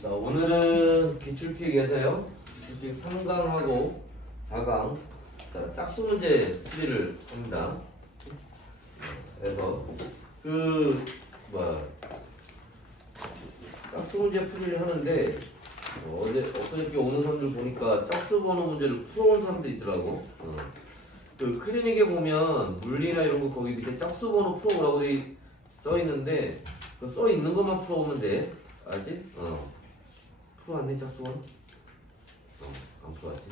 자, 오늘은 기출픽에서요. 기출픽 3강하고 4강 자, 짝수 문제 풀이를 합니다. 그래서 짝수 문제 풀이를 하는데 엊그저께 오는 사람들 보니까 짝수 번호 문제를 풀어온 사람들이 있더라고. 그 클리닉에 보면 물리나 이런 거 거기 밑에 짝수 번호 풀어오라고 써 있는데 그 써 있는 것만 풀어오면 돼. 알지? 풀어왔니 짝수 번호? 안 풀어왔지.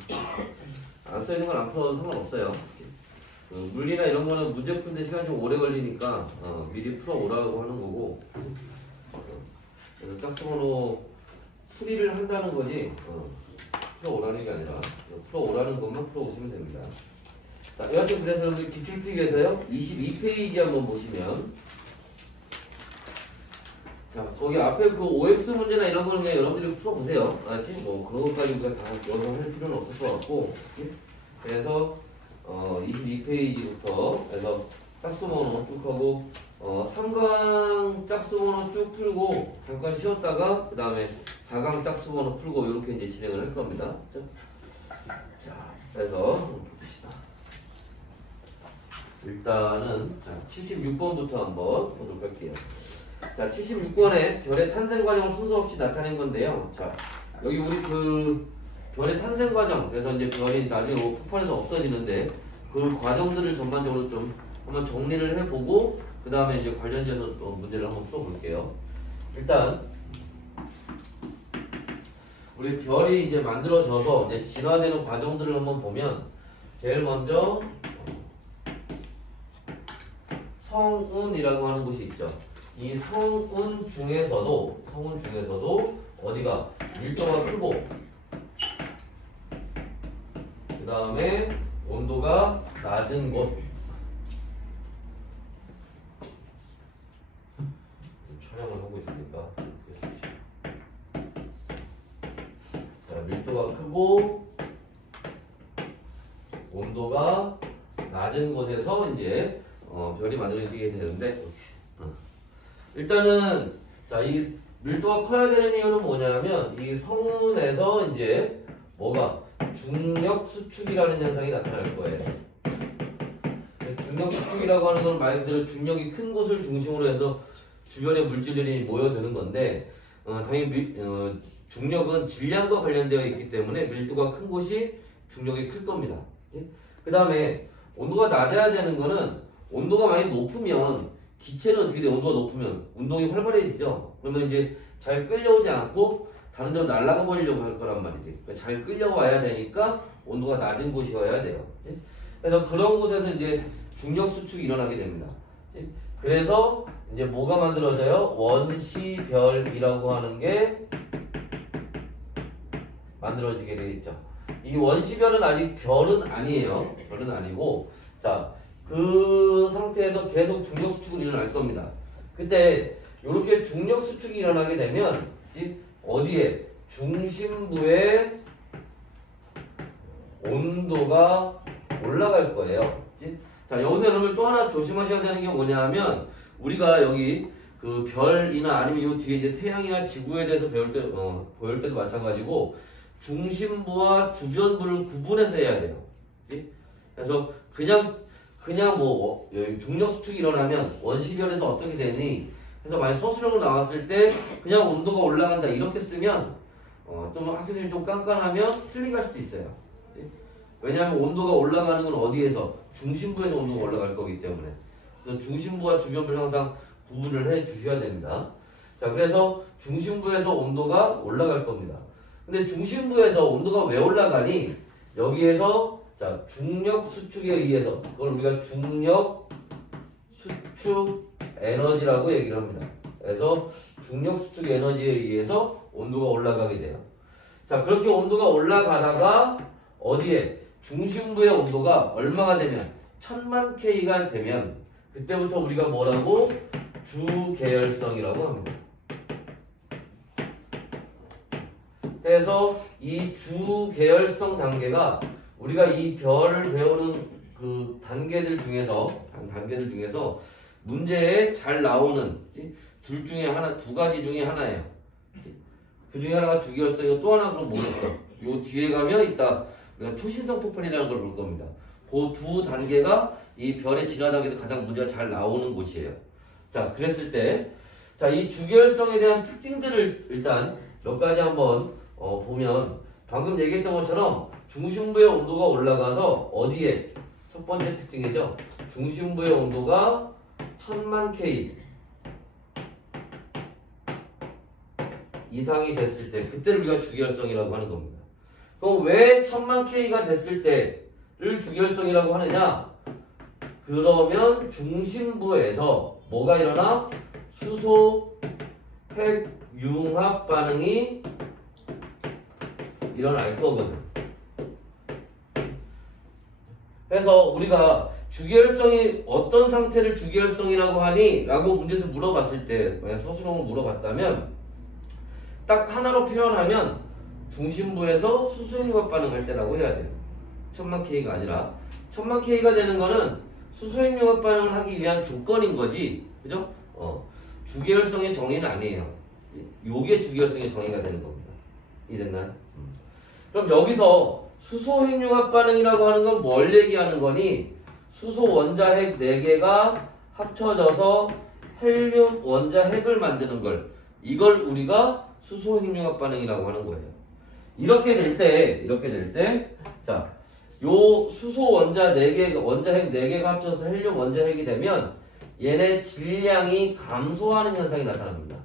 안 써 있는 건 안 풀어도 상관없어요. 물리나 이런 거는 문제 푸는데 시간이 좀 오래 걸리니까 미리 풀어오라고 하는 거고. 그래서 짝수 번호 풀이를 한다는 거지 풀어오라는 게 아니라 풀어오라는 것만 풀어오시면 됩니다. 자, 여하튼 그래서 여러분들 기출픽에서요 22페이지 한번 보시면 자, 거기 앞에 그 OX 문제나 이런 거는 그냥 여러분들이 풀어보세요. 알았지? 뭐 그런 것까지 우리가 다 여러 할 필요는 없을 것 같고. 그래서 22페이지부터 해서 짝수 번호 쭉 하고 3강 짝수 번호 쭉 풀고 잠깐 쉬었다가 그 다음에 4강 짝수 번호 풀고 이렇게 이제 진행을 할 겁니다. 자, 그래서 봅시다. 일단은 자, 76번부터 한번 보도록 할게요. 자, 76번에 별의 탄생 과정을 순서 없이 나타낸 건데요. 자, 여기 우리 그 별의 탄생 과정, 그래서 이제 별이 나중에 폭발해서 없어지는데 그 과정들을 전반적으로 좀 한번 정리를 해보고 그 다음에 이제 관련돼서 또 문제를 한번 풀어볼게요. 일단 우리 별이 이제 만들어져서 이제 진화되는 과정들을 한번 보면 제일 먼저 성운이라고 하는 곳이 있죠. 이 성운 중에서도 어디가 밀도가 크고 그 다음에 온도가 낮은 곳. 촬영을 하고 있으니까 자, 밀도가 크고 온도가 낮은 곳에서 이제 별이 만들어지게 되는데 일단은 자, 이 밀도가 커야 되는 이유는 뭐냐면 이 성운에서 이제 뭐가 중력 수축이라는 현상이 나타날 거예요. 중력 수축이라고 하는 건 말 그대로 중력이 큰 곳을 중심으로 해서 주변의 물질들이 모여드는 건데 당연히 중력은 질량과 관련되어 있기 때문에 밀도가 큰 곳이 중력이 클 겁니다. 그 다음에 온도가 낮아야 되는 거는 온도가 많이 높으면 기체는 어떻게 돼? 온도가 높으면 운동이 활발해지죠. 그러면 이제 잘 끌려오지 않고 다른 데로 날아가 버리려고 할 거란 말이지. 잘 끌려와야 되니까 온도가 낮은 곳이어야 돼요. 그래서 그런 곳에서 이제 중력 수축이 일어나게 됩니다. 그래서 이제 뭐가 만들어져요? 원시별이라고 하는 게 만들어지게 되겠죠. 이 원시별은 아직 별은 아니에요. 별은 아니고 자, 그 상태에서 계속 중력 수축이 일어날 겁니다. 그때 이렇게 중력 수축이 일어나게 되면 어디에? 중심부에 온도가 올라갈 거예요. 자, 여기서 여러분 또 하나 조심하셔야 되는 게 뭐냐면 우리가 여기 그 별이나 아니면 요 뒤에 이제 태양이나 지구에 대해서 보일 때도 마찬가지고 중심부와 주변부를 구분해서 해야 돼요. 그래서 그냥 뭐 중력 수축이 일어나면 원시별에서 어떻게 되니? 그래서 만약 서술형으로 나왔을 때 그냥 온도가 올라간다 이렇게 쓰면 좀 학교생님이 좀 깐깐하면 틀리게 할 수도 있어요. 왜냐하면 온도가 올라가는 건 어디에서? 중심부에서 온도가 올라갈 거기 때문에. 그래서 중심부와 주변부를 항상 구분을 해 주셔야 됩니다. 자, 그래서 중심부에서 온도가 올라갈 겁니다. 근데 중심부에서 온도가 왜 올라가니? 여기에서 자, 중력 수축에 의해서 그걸 우리가 중력 수축 에너지라고 얘기를 합니다. 그래서 중력 수축 에너지에 의해서 온도가 올라가게 돼요. 자, 그렇게 온도가 올라가다가 어디에? 중심부의 온도가 얼마가 되면 1000만 K가 되면 그때부터 우리가 뭐라고? 주계열성이라고 합니다. 그래서 이 주계열성 단계가 우리가 이 별을 배우는 그 단계들 중에서 문제에 잘 나오는 둘 중에 하나, 두 가지 중에 하나예요. 그 중에 하나가 주기율성이고 또 하나 그럼 뭐겠어? 요 뒤에 가면 이따 우리가 초신성 폭발이라는 걸 볼 겁니다. 그 두 단계가 이 별의 진화 단계에서 가장 문제가 잘 나오는 곳이에요. 자, 그랬을 때, 자, 이 주기율성에 대한 특징들을 일단 몇 가지 한번 보면 방금 얘기했던 것처럼 중심부의 온도가 올라가서 어디에? 첫 번째 특징이죠. 중심부의 온도가 1000만 K 이상이 됐을 때 그때를 우리가 주기율성이라고 하는 겁니다. 그럼 왜 1000만 K가 됐을 때를 주기율성이라고 하느냐? 그러면 중심부에서 뭐가 일어나? 수소 핵 융합 반응이 일어날 거거든. 그래서 우리가 주기율성이 어떤 상태를 주기율성이라고 하니? 라고 문제에서 물어봤을 때, 만약 서술형을 물어봤다면 딱 하나로 표현하면 중심부에서 수소핵융합 반응할 때라고 해야 돼요. 1000만 K가 아니라 1000만 K가 되는 거는 수소핵융합 반응을 하기 위한 조건인 거지, 그죠? 주기율성의 정의는 아니에요. 요게 주기율성의 정의가 되는 겁니다. 이해됐나요? 그럼 여기서 수소핵융합 반응이라고 하는 건 뭘 얘기하는 거니? 수소 원자핵 4개가 합쳐져서 헬륨 원자핵을 만드는 걸, 이걸 우리가 수소핵융합 반응이라고 하는 거예요. 이렇게 될 때, 자, 요 수소 원자 4개, 원자핵 4개가 합쳐서 헬륨 원자핵이 되면 얘네 질량이 감소하는 현상이 나타납니다.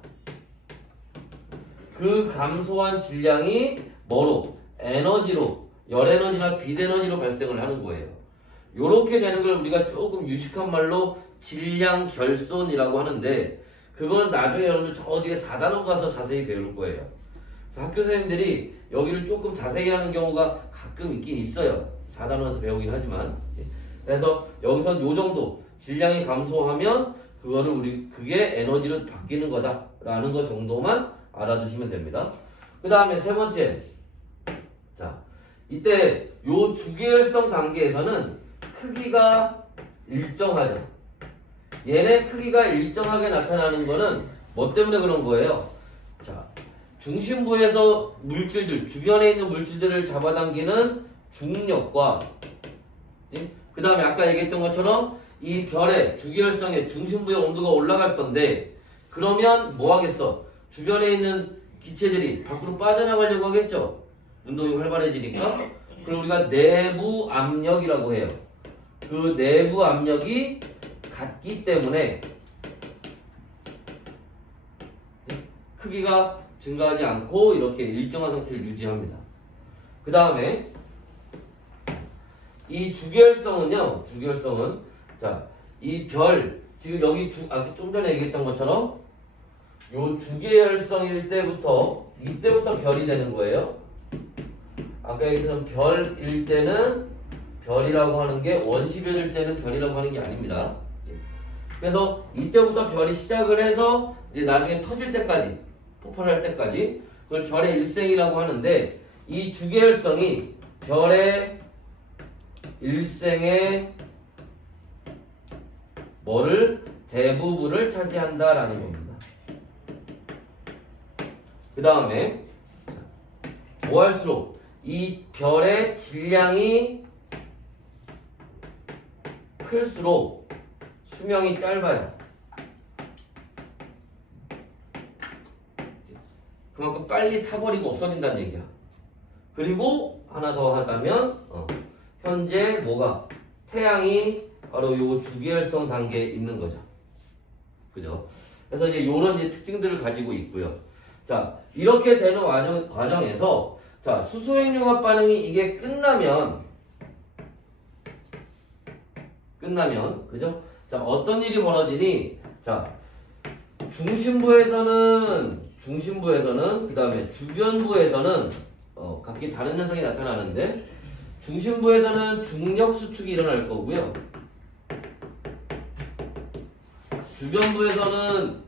그 감소한 질량이 뭐로? 에너지로, 열에너지나 빛에너지로 발생을 하는 거예요. 요렇게 되는 걸 우리가 조금 유식한 말로 질량 결손이라고 하는데, 그건 나중에 여러분들 저 뒤에 4단원 가서 자세히 배울 거예요. 그래서 학교 선생님들이 여기를 조금 자세히 하는 경우가 가끔 있긴 있어요. 4단원에서 배우긴 하지만. 그래서 여기선 요 정도 질량이 감소하면 그거를 그게 에너지로 바뀌는 거다라는 거 정도만 알아두시면 됩니다. 그 다음에 세 번째. 자, 이때 요 주기율성 단계에서는 크기가 일정하죠. 얘네 크기가 일정하게 나타나는 거는 뭐 때문에 그런 거예요? 자, 중심부에서 물질들, 주변에 있는 물질들을 잡아당기는 중력과, 그 다음에 아까 얘기했던 것처럼 이 별의 주기율성의 중심부의 온도가 올라갈 건데, 그러면 뭐 하겠어? 주변에 있는 기체들이 밖으로 빠져나가려고 하겠죠? 운동이 활발해지니까. 그걸 우리가 내부 압력이라고 해요. 그 내부 압력이 같기 때문에 크기가 증가하지 않고 이렇게 일정한 상태를 유지합니다. 그 다음에 이 주기율성은요, 자, 이 별, 지금 여기 좀 전에 얘기했던 것처럼 요 주기율성일 때부터, 이때부터 별이 되는 거예요. 아까 얘기했던 별일 때는 별이라고 하는 게 원시별일 때는 별이라고 하는 게 아닙니다. 그래서 이때부터 별이 시작을 해서 이제 나중에 터질 때까지, 폭발할 때까지 그걸 별의 일생이라고 하는데, 이 주기율성이 별의 일생의 대부분을 차지한다라는 겁니다. 그 다음에 뭐 할수록 이 별의 질량이 클수록 수명이 짧아요. 그만큼 빨리 타버리고 없어진다는 얘기야. 그리고 하나 더 하자면 현재 뭐가? 태양이 바로 요 주기율성 단계에 있는 거죠. 그죠? 그래서 이제 요런 이제 특징들을 가지고 있고요. 자, 이렇게 되는 과정에서 자, 수소핵융합 반응이 이게 끝나면 그죠? 자, 어떤 일이 벌어지니? 자, 중심부에서는 그 다음에 주변부에서는 각기 다른 현상이 나타나는데, 중심부에서는 중력 수축이 일어날 거고요. 주변부에서는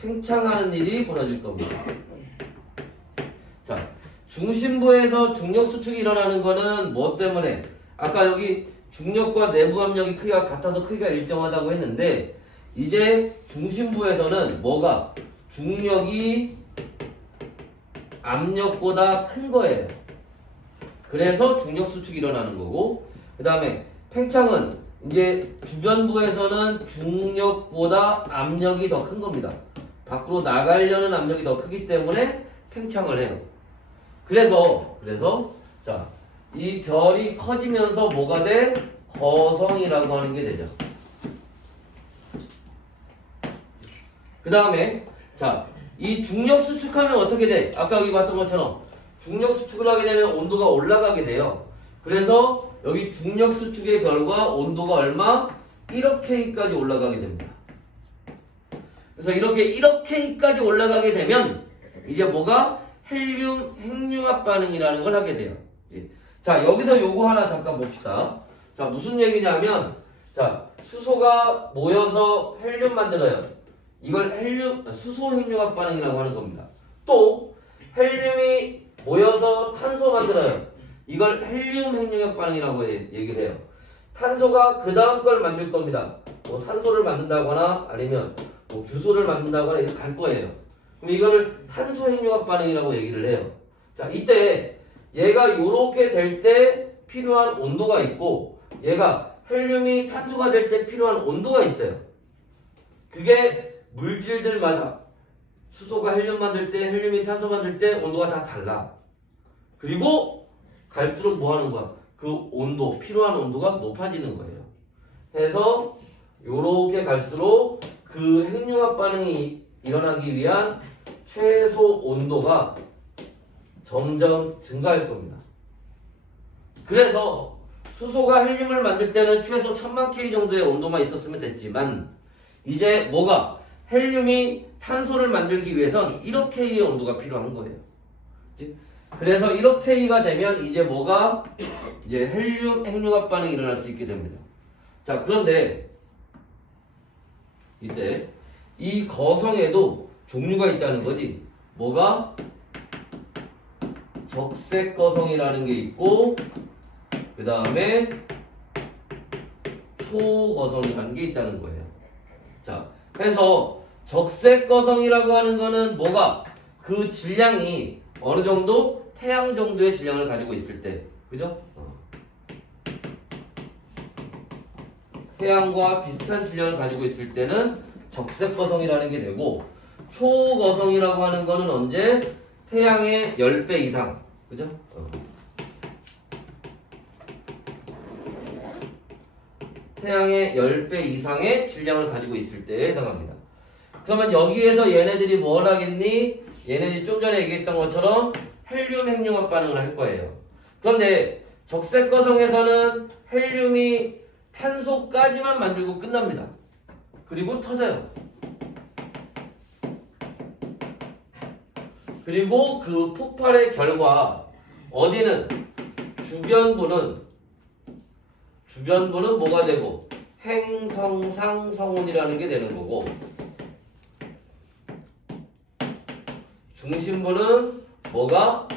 팽창하는 일이 벌어질 겁니다. 자, 중심부에서 중력 수축이 일어나는 거는 뭐 때문에? 아까 여기 중력과 내부 압력이 크기가 같아서 크기가 일정하다고 했는데, 이제 중심부에서는 뭐가? 중력이 압력보다 큰 거예요. 그래서 중력 수축이 일어나는 거고, 그 다음에 팽창은 이제 주변부에서는 중력보다 압력이 더 큰 겁니다. 밖으로 나가려는 압력이 더 크기 때문에 팽창을 해요. 그래서 자, 이 별이 커지면서 뭐가 돼? 거성이라고 하는 게 되죠. 그 다음에 자, 이 중력 수축하면 어떻게 돼? 아까 여기 봤던 것처럼 중력 수축을 하게 되면 온도가 올라가게 돼요. 그래서 여기 중력 수축의 결과 온도가 얼마? 1억 K까지 올라가게 됩니다. 그래서 이렇게 1억 K까지 올라가게 되면 이제 뭐가? 헬륨 핵융합 반응이라는 걸 하게 돼요. 자, 여기서 요거 하나 잠깐 봅시다. 자, 무슨 얘기냐면, 자, 수소가 모여서 헬륨 만들어요. 이걸 수소 핵융합 반응이라고 하는 겁니다. 또 헬륨이 모여서 탄소 만들어요. 이걸 헬륨 핵융합 반응이라고 얘기를 해요. 탄소가 그 다음 걸 만들 겁니다. 뭐 산소를 만든다거나 아니면 뭐 규소를 만든다거나 이렇게 갈 거예요. 그럼 이거를 탄소 핵융합 반응이라고 얘기를 해요. 자, 이때 얘가 요렇게 될 때 필요한 온도가 있고, 얘가 헬륨이 탄소가 될 때 필요한 온도가 있어요. 그게 물질들마다 수소가 헬륨 만들 때, 헬륨이 탄소 만들 때 온도가 다 달라. 그리고 갈수록 뭐 하는 거야? 그 온도, 필요한 온도가 높아지는 거예요. 해서 요렇게 갈수록 그 핵융합 반응이 일어나기 위한 최소 온도가 점점 증가할 겁니다. 그래서 수소가 헬륨을 만들 때는 최소 1000만 K 정도의 온도만 있었으면 됐지만, 이제 뭐가? 헬륨이 탄소를 만들기 위해선 1억 K의 온도가 필요한 거예요. 그래서 1억 K가 되면 이제 뭐가? 이제 헬륨 핵융합 반응이 일어날 수 있게 됩니다. 자, 그런데 이때 이 거성에도 종류가 있다는 거지. 뭐가? 적색 거성이라는 게 있고, 그 다음에 초거성이라는 게 있다는 거예요. 자, 그래서 적색 거성이라고 하는 거는 뭐가? 그 질량이 어느 정도? 태양 정도의 질량을 가지고 있을 때, 그죠? 태양과 비슷한 질량을 가지고 있을 때는 적색 거성이라는 게 되고, 초거성이라고 하는 거는 언제? 태양의 10배 이상, 그죠? 태양의 10배 이상의 질량을 가지고 있을 때에 해당합니다. 그러면 여기에서 얘네들이 뭘 하겠니? 얘네들이 좀 전에 얘기했던 것처럼 헬륨 핵융합 반응을 할 거예요. 그런데 적색 거성에서는 헬륨이 탄소까지만 만들고 끝납니다. 그리고 터져요. 그리고 그 폭발의 결과 어디는 주변부는 뭐가 되고? 행성상성운이라는 게 되는 거고, 중심부는 뭐가?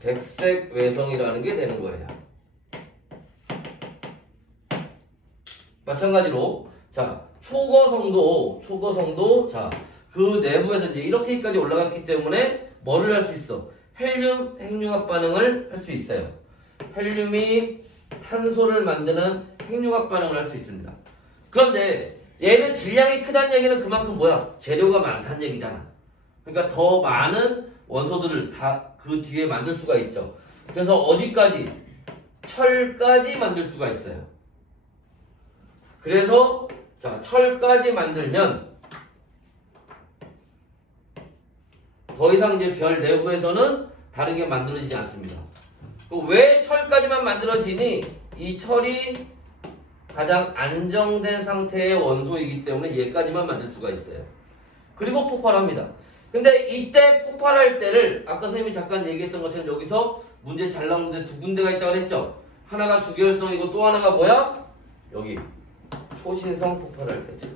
백색 외성이라는 게 되는 거예요. 마찬가지로 자, 초거성도 자, 그 내부에서 이제 1억K까지 올라갔기 때문에 뭐를 할 수 있어? 헬륨 핵융합 반응을 할 수 있어요. 헬륨이 탄소를 만드는 핵융합 반응을 할 수 있습니다. 그런데 얘는 질량이 크다는 얘기는 그만큼 뭐야? 재료가 많다는 얘기잖아. 그러니까 더 많은 원소들을 다 그 뒤에 만들 수가 있죠. 그래서 어디까지? 철까지 만들 수가 있어요. 그래서 자, 철까지 만들면 더 이상 이제 별 내부에서는 다르게 만들어지지 않습니다. 왜 철까지만 만들어지니? 이 철이 가장 안정된 상태의 원소이기 때문에 얘까지만 만들 수가 있어요. 그리고 폭발합니다. 근데 이때 폭발할 때를 아까 선생님이 잠깐 얘기했던 것처럼 여기서 문제 잘 나오는데 두 군데가 있다고 했죠. 하나가 주결성이고 또 하나가 뭐야? 여기 초신성 폭발할 때죠.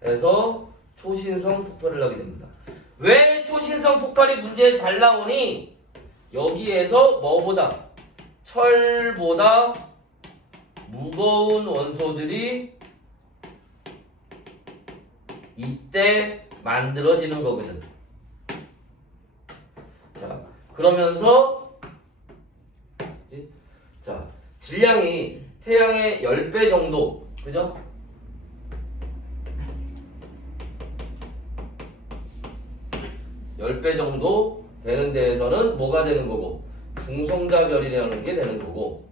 그래서 초신성 폭발을 하게 됩니다. 왜 초신성 폭발이 문제에 잘 나오니? 여기에서 뭐보다? 철보다 무거운 원소들이 이때 만들어지는 거거든. 자, 그러면서 자, 질량이 태양의 10배 정도, 그죠? (10배) 정도 되는 데에서는 뭐가 되는 거고, 중성자별이라는 게 되는 거고,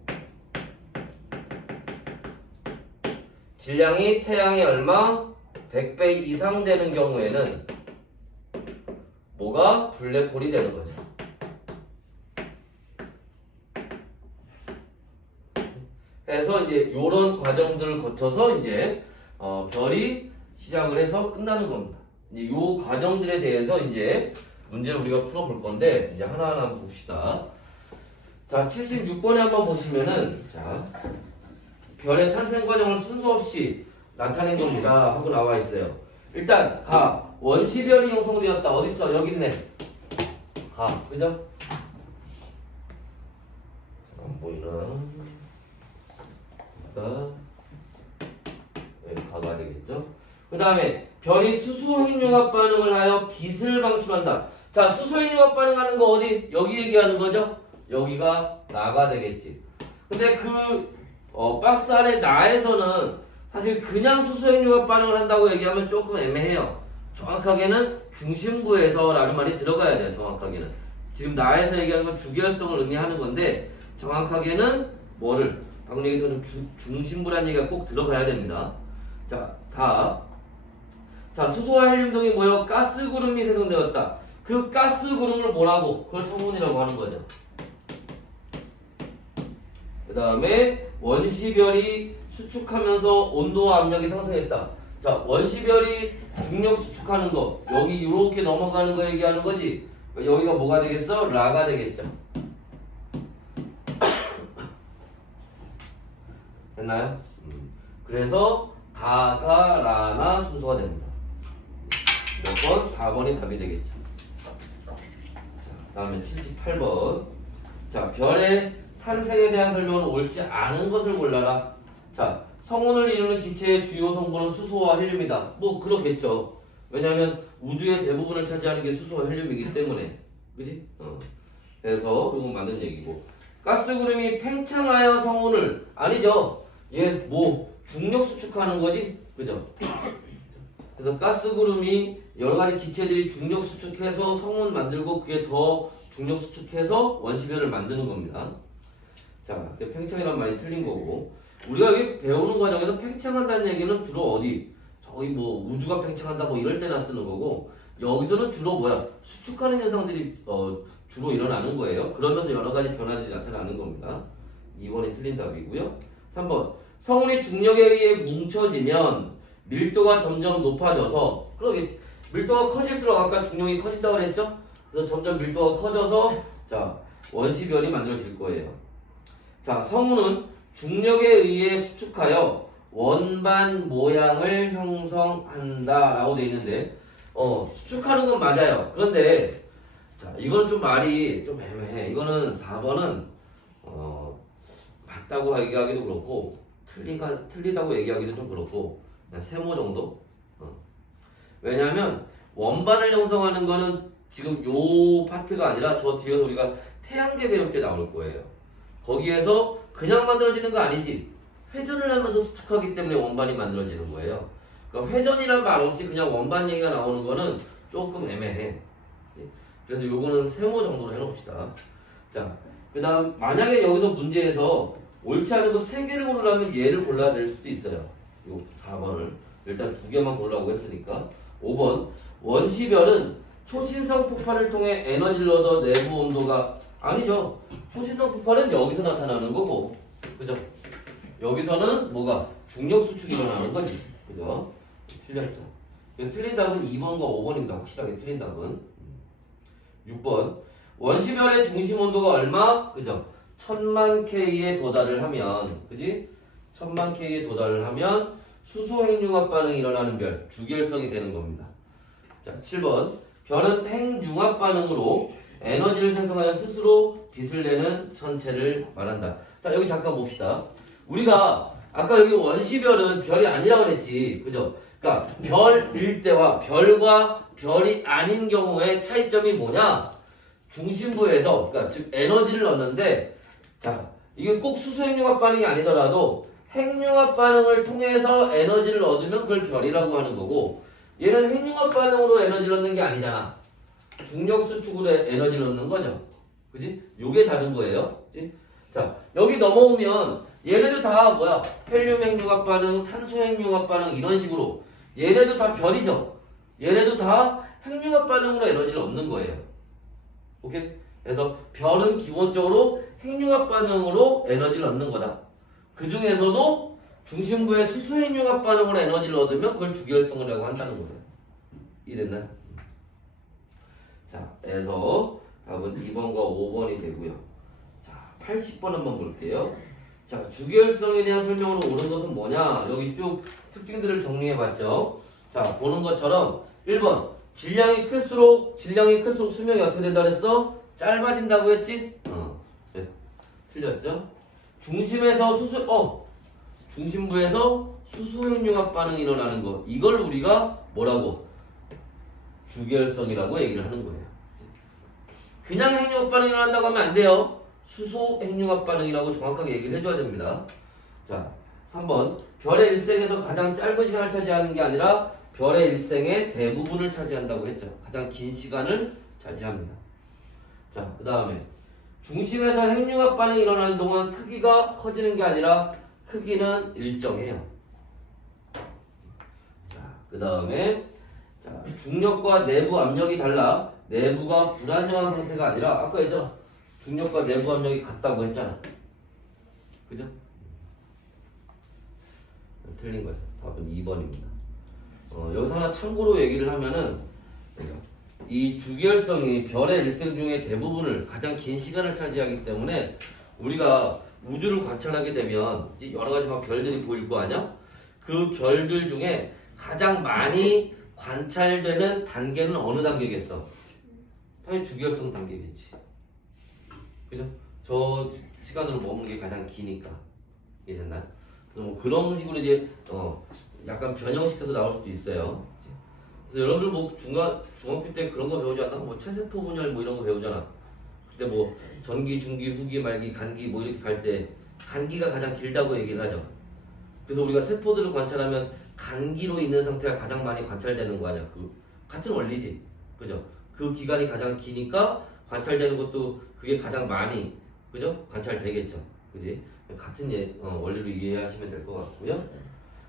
질량이 태양의 얼마? 100배 이상 되는 경우에는 뭐가? 블랙홀이 되는 거죠. 해서 이제 요런 과정들을 거쳐서 이제 별이 시작을 해서 끝나는 겁니다. 이제 요 과정들에 대해서 이제 문제를 우리가 풀어볼 건데, 이제 하나하나 한번 봅시다. 자, 76번에 한번 보시면은, 자, 별의 탄생 과정을 순서 없이 나타낸 겁니다 하고 나와 있어요. 일단 가, 원시별이 형성되었다. 어딨어? 여기 있네. 가, 그죠? 안 보이나? 가가 되겠죠? 그 다음에 별이 수소핵융합 반응을 하여 빛을 방출한다. 자, 수소핵융합 반응하는 거 어디? 여기 얘기하는 거죠? 여기가 나가 되겠지. 근데 박스 안에 나에서는 사실 그냥 수소핵융합 반응을 한다고 얘기하면 조금 애매해요. 정확하게는 중심부에서 라는 말이 들어가야 돼요. 정확하게는 지금 나에서 얘기하는 건 주기활성을 의미하는 건데, 정확하게는 뭐를 방금 얘기했던 중심부라는 얘기가 꼭 들어가야 됩니다. 자, 수소와 헬륨 등이 모여 가스구름이 생성되었다. 그 가스구름을 뭐라고? 그걸 성운이라고 하는 거죠. 그 다음에 원시별이 수축하면서 온도와 압력이 상승했다. 자, 원시별이 중력 수축하는 거, 여기 이렇게 넘어가는 거 얘기하는 거지. 여기가 뭐가 되겠어? 라가 되겠죠. 됐나요? 그래서 다가 라나 순서가 됩니다. 몇 번? 4번이 답이 되겠죠. 자, 다음에 78번. 자, 별의 탄생에 대한 설명은 옳지 않은 것을 골라라. 자, 성운을 이루는 기체의 주요 성분은 수소와 헬륨이다. 뭐 그렇겠죠. 왜냐하면 우주의 대부분을 차지하는 게 수소와 헬륨이기 때문에. 그지? 그래서 이건 맞는 얘기고. 가스구름이 팽창하여 성운을, 아니죠. 얘 뭐 중력 수축하는 거지? 그죠? 그래서 가스구름이 여러가지 기체들이 중력 수축해서 성운 만들고, 그게 더 중력 수축해서 원시별을 만드는 겁니다. 자, 팽창이란 말이 틀린 거고, 우리가 여기 배우는 과정에서 팽창한다는 얘기는 주로 어디? 저기 뭐 우주가 팽창한다 뭐 이럴 때나 쓰는 거고, 여기서는 주로 뭐야? 수축하는 현상들이 주로 일어나는 거예요. 그러면서 여러가지 변화들이 나타나는 겁니다. 2번이 틀린 답이고요. 3번. 성운이 중력에 의해 뭉쳐지면 밀도가 점점 높아져서, 그러게 밀도가 커질수록 아까 중력이 커진다고 그랬죠? 그래서 점점 밀도가 커져서, 자, 원시별이 만들어질 거예요. 자, 성운은 중력에 의해 수축하여 원반 모양을 형성한다 라고 되어 있는데, 수축하는 건 맞아요. 그런데 자, 이건 좀 말이 좀 애매해. 이거는 4번은 맞다고 얘기하기도 그렇고, 틀리다고 얘기하기도 좀 그렇고, 그냥 세모 정도? 왜냐하면 원반을 형성하는 거는 지금 요 파트가 아니라 저 뒤에서 우리가 태양계 배울 때 나올 거예요. 거기에서 그냥 만들어지는 거 아니지. 회전을 하면서 수축하기 때문에 원반이 만들어지는 거예요. 그러니까 회전이란 말 없이 그냥 원반 얘기가 나오는 거는 조금 애매해. 그래서 요거는 세모 정도로 해놓읍시다. 자, 그 다음 만약에 여기서 문제에서 옳지 않은 거 3개를 고르려면 얘를 골라야 될 수도 있어요. 요 4번을 일단 2개만 고르라고 했으니까. 5번. 원시별은 초신성 폭발을 통해 에너지를 얻어 내부 온도가, 아니죠. 초신성 폭발은 여기서 나타나는 거고, 그죠? 여기서는 뭐가? 중력 수축이 일어나는 거지. 그죠? 틀렸죠. 틀린 답은 2번과 5번입니다. 확실하게 틀린 답은. 6번. 원시별의 중심 온도가 얼마? 그죠? 1000만 K에 도달을 하면, 그지? 1000만 K에 도달을 하면 수소 핵융합 반응이 일어나는 별, 주기율성이 되는 겁니다. 자, 7번. 별은 핵융합 반응으로 에너지를 생성하여 스스로 빛을 내는 천체를 말한다. 자, 여기 잠깐 봅시다. 우리가 아까 여기 원시별은 별이 아니라고 그랬지. 그죠? 그러니까 별일 때와 별과 별이 아닌 경우의 차이점이 뭐냐? 중심부에서, 그러니까 즉 에너지를 넣는데, 자, 이게 꼭 수소핵융합 반응이 아니더라도 핵융합 반응을 통해서 에너지를 얻으면 그걸 별이라고 하는 거고, 얘는 핵융합 반응으로 에너지를 얻는 게 아니잖아. 중력 수축으로 에너지를 얻는 거죠. 그지? 요게 다른 거예요. 그지? 자, 여기 넘어오면 얘네도 다 뭐야? 헬륨 핵융합 반응, 탄소 핵융합 반응 이런 식으로 얘네도 다 별이죠. 얘네도 다 핵융합 반응으로 에너지를 얻는 거예요. 오케이? 그래서 별은 기본적으로 핵융합 반응으로 에너지를 얻는 거다. 그 중에서도 중심부의 수소 핵융합 반응으로 에너지를 얻으면 그걸 주기활성이라고 한다는 거예요. 이해됐나요? 자, 그래서 답은 2번과 5번이 되고요. 자, 80번 한번 볼게요. 자, 주기활성에 대한 설명으로 옳은 것은 뭐냐? 여기 쭉 특징들을 정리해봤죠. 자, 보는 것처럼 1번 질량이 클수록 수명이 어떻게 된다 그랬어? 짧아진다고 했지? 네. 틀렸죠? 중심부에서 수소핵융합 반응이 일어나는 거. 이걸 우리가 뭐라고? 주기활성이라고 얘기를 하는 거예요. 그냥 핵융합 반응이 일어난다고 하면 안 돼요. 수소 핵융합 반응이라고 정확하게 얘기를 해줘야 됩니다. 자, 3번 별의 일생에서 가장 짧은 시간을 차지하는 게 아니라 별의 일생의 대부분을 차지한다고 했죠. 가장 긴 시간을 차지합니다. 자, 그 다음에 중심에서 핵융합 반응이 일어나는 동안 크기가 커지는 게 아니라 크기는 일정해요. 자, 그 다음에 자, 중력과 내부 압력이 달라 내부가 불안정한 상태가 아니라 아까 했잖아. 중력과 내부 압력이 같다고 했잖아. 그죠? 틀린 거죠. 답은 2번입니다. 여기서 하나 참고로 얘기를 하면은 이 주기활성이 별의 일생 중에 대부분을 가장 긴 시간을 차지하기 때문에 우리가 우주를 관찰하게 되면 여러 가지 막 별들이 보일 거 아니야? 그 별들 중에 가장 많이 관찰되는 단계는 어느 단계겠어? 당연히 주기활성 단계겠지. 그죠? 저 시간으로 머무는 게 가장 기니까. 이해됐나요? 그래서 뭐 그런 식으로 이제 약간 변형시켜서 나올 수도 있어요. 그래서 여러분들 뭐 중학교 때 그런 거 배우지 않나? 뭐 체세포 분열 뭐 이런 거 배우잖아. 그때 뭐 전기, 중기, 후기, 말기, 간기 뭐 이렇게 갈 때 간기가 가장 길다고 얘기를 하죠. 그래서 우리가 세포들을 관찰하면 간기로 있는 상태가 가장 많이 관찰되는 거 아니야. 그 같은 원리지. 그죠? 그 기간이 가장 기니까 관찰되는 것도 그게 가장 많이 그죠? 관찰되겠죠. 그지? 같은 원리로 이해하시면 될 것 같고요.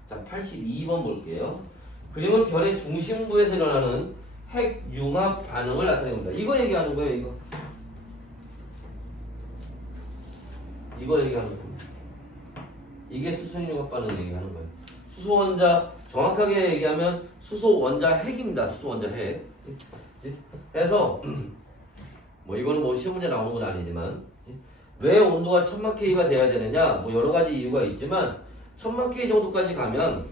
자, 82번 볼게요. 그림은 별의 중심부에서 일어나는 핵융합 반응을 나타냅니다. 이거 얘기하는 거예요, 이거 얘기하는 겁니다. 이게 수소핵융합 반응 얘기하는 거예요. 수소 원자, 정확하게 얘기하면 수소 원자 핵입니다. 수소 원자 핵. 그래서 뭐 이거는 뭐 시험 문제 나오는 건 아니지만 왜 온도가 1000만 K가 돼야 되느냐? 뭐 여러 가지 이유가 있지만 1000만 K 정도까지 가면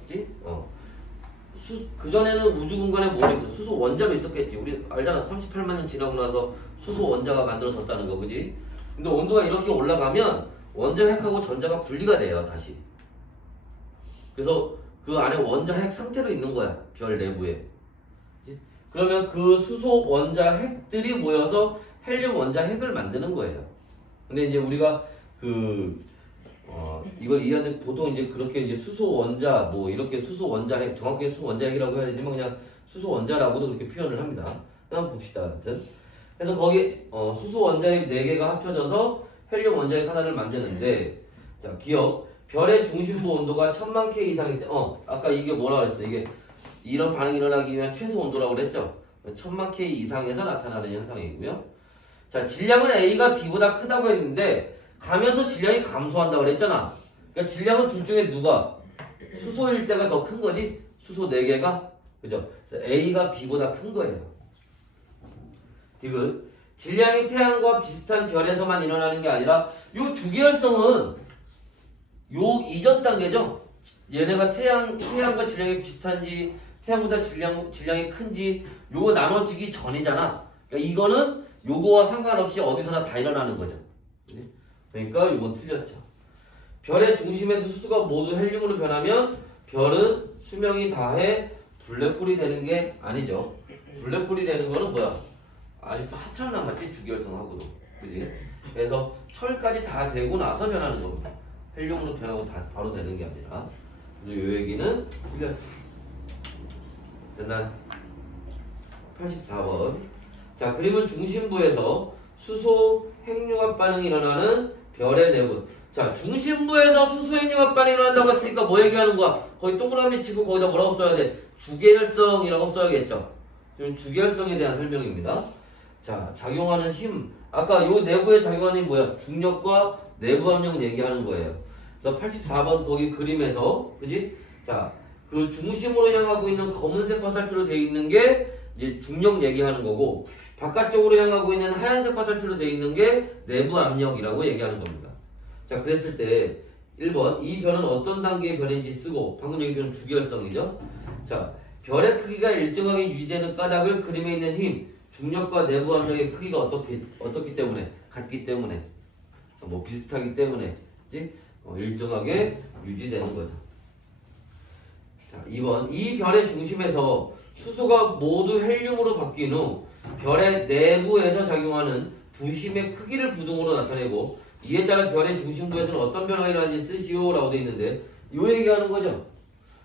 그전에는 우주 공간에 뭐가 있어? 수소 원자로 있었겠지. 우리 알잖아. 38만 년 지나고 나서 수소 원자가 만들어졌다는 거, 그지? 근데 온도가 이렇게 올라가면 원자 핵하고 전자가 분리가 돼요, 다시. 그래서 그 안에 원자 핵 상태로 있는 거야, 별 내부에. 그치? 그러면 그 수소 원자 핵들이 모여서 헬륨 원자 핵을 만드는 거예요. 근데 이제 우리가 이걸 이해하는데 보통 이제 그렇게 이제 수소 원자 뭐 이렇게 수소 원자 핵, 정확히 수소 원자 핵이라고 해야 되지만 그냥 수소 원자라고도 그렇게 표현을 합니다. 한번 봅시다. 하여튼. 그래서 거기 수소 원자 핵 4개가 합쳐져서 헬륨 원자 핵 하나를 만드는데, 자, 기억. 별의 중심부 온도가 1000만 K 이상일 때, 아까 이게 뭐라 그랬어? 이게 이런 반응이 일어나기 위한 최소 온도라고 그랬죠? 1000만 K 이상에서 나타나는 현상이고요. 자, 질량은 A가 B보다 크다고 했는데 가면서 질량이 감소한다고 그랬잖아. 그러니까 질량은 둘 중에 누가? 수소일 때가 더 큰 거지? 수소 4개가? 그죠? 그래서 A가 B보다 큰 거예요. 디귿. 질량이 태양과 비슷한 별에서만 일어나는 게 아니라 요 주기활성은 요 이전 단계죠? 얘네가 태양과 질량이 비슷한지 태양보다 질량이 큰지 요거 나눠지기 전이잖아. 그러니까 이거는 요거와 상관없이 어디서나 다 일어나는 거죠. 그러니까 요건 틀렸죠. 별의 중심에서 수소가 모두 헬륨으로 변하면 별은 수명이 다해 블랙홀이 되는 게 아니죠. 블랙홀이 되는 거는 뭐야? 아직도 한참 남았지, 주기활성하고도. 그지? 그래서 철까지 다 되고 나서 변하는 겁니다. 헬륨으로 변하고 다 바로 되는 게 아니라. 그래서 이 얘기는 틀렸죠. 됐나요? 84번. 자, 그림은 중심부에서 수소 핵융합 반응이 일어나는 별의 내부. 자, 중심부에서 수소 핵융합 반응이 일어난다고 했으니까 뭐 얘기하는 거야? 거의 동그라미 치고 거기다 뭐라고 써야 돼? 주계열성이라고 써야겠죠. 지금 주계열성에 대한 설명입니다. 자, 작용하는 힘. 아까 요 내부에 작용하는 힘 뭐야? 중력과 내부 압력 얘기하는 거예요. 그래서 84번 거기 그림에서, 그지? 자, 그 중심으로 향하고 있는 검은색 화살표로 되어 있는 게 이제 중력 얘기하는 거고, 바깥쪽으로 향하고 있는 하얀색 화살표로 되어 있는 게 내부 압력이라고 얘기하는 겁니다. 자, 그랬을 때 1번 이 별은 어떤 단계의 별인지 쓰고, 방금 얘기했던 주기열성이죠. 자, 별의 크기가 일정하게 유지되는 까닭을 그림에 있는 힘, 중력과 내부 압력의 크기가 어떻기 때문에, 같기 때문에, 뭐 비슷하기 때문에, 그치? 일정하게 유지되는 거죠. 자, 2번 이 별의 중심에서 수소가 모두 헬륨으로 바뀐 후 별의 내부에서 작용하는 두 힘의 크기를 부등으로 나타내고, 이에 따라 별의 중심부에서는 어떤 변화가 일어나는지 쓰시오 라고 되어 있는데, 요 얘기하는 거죠.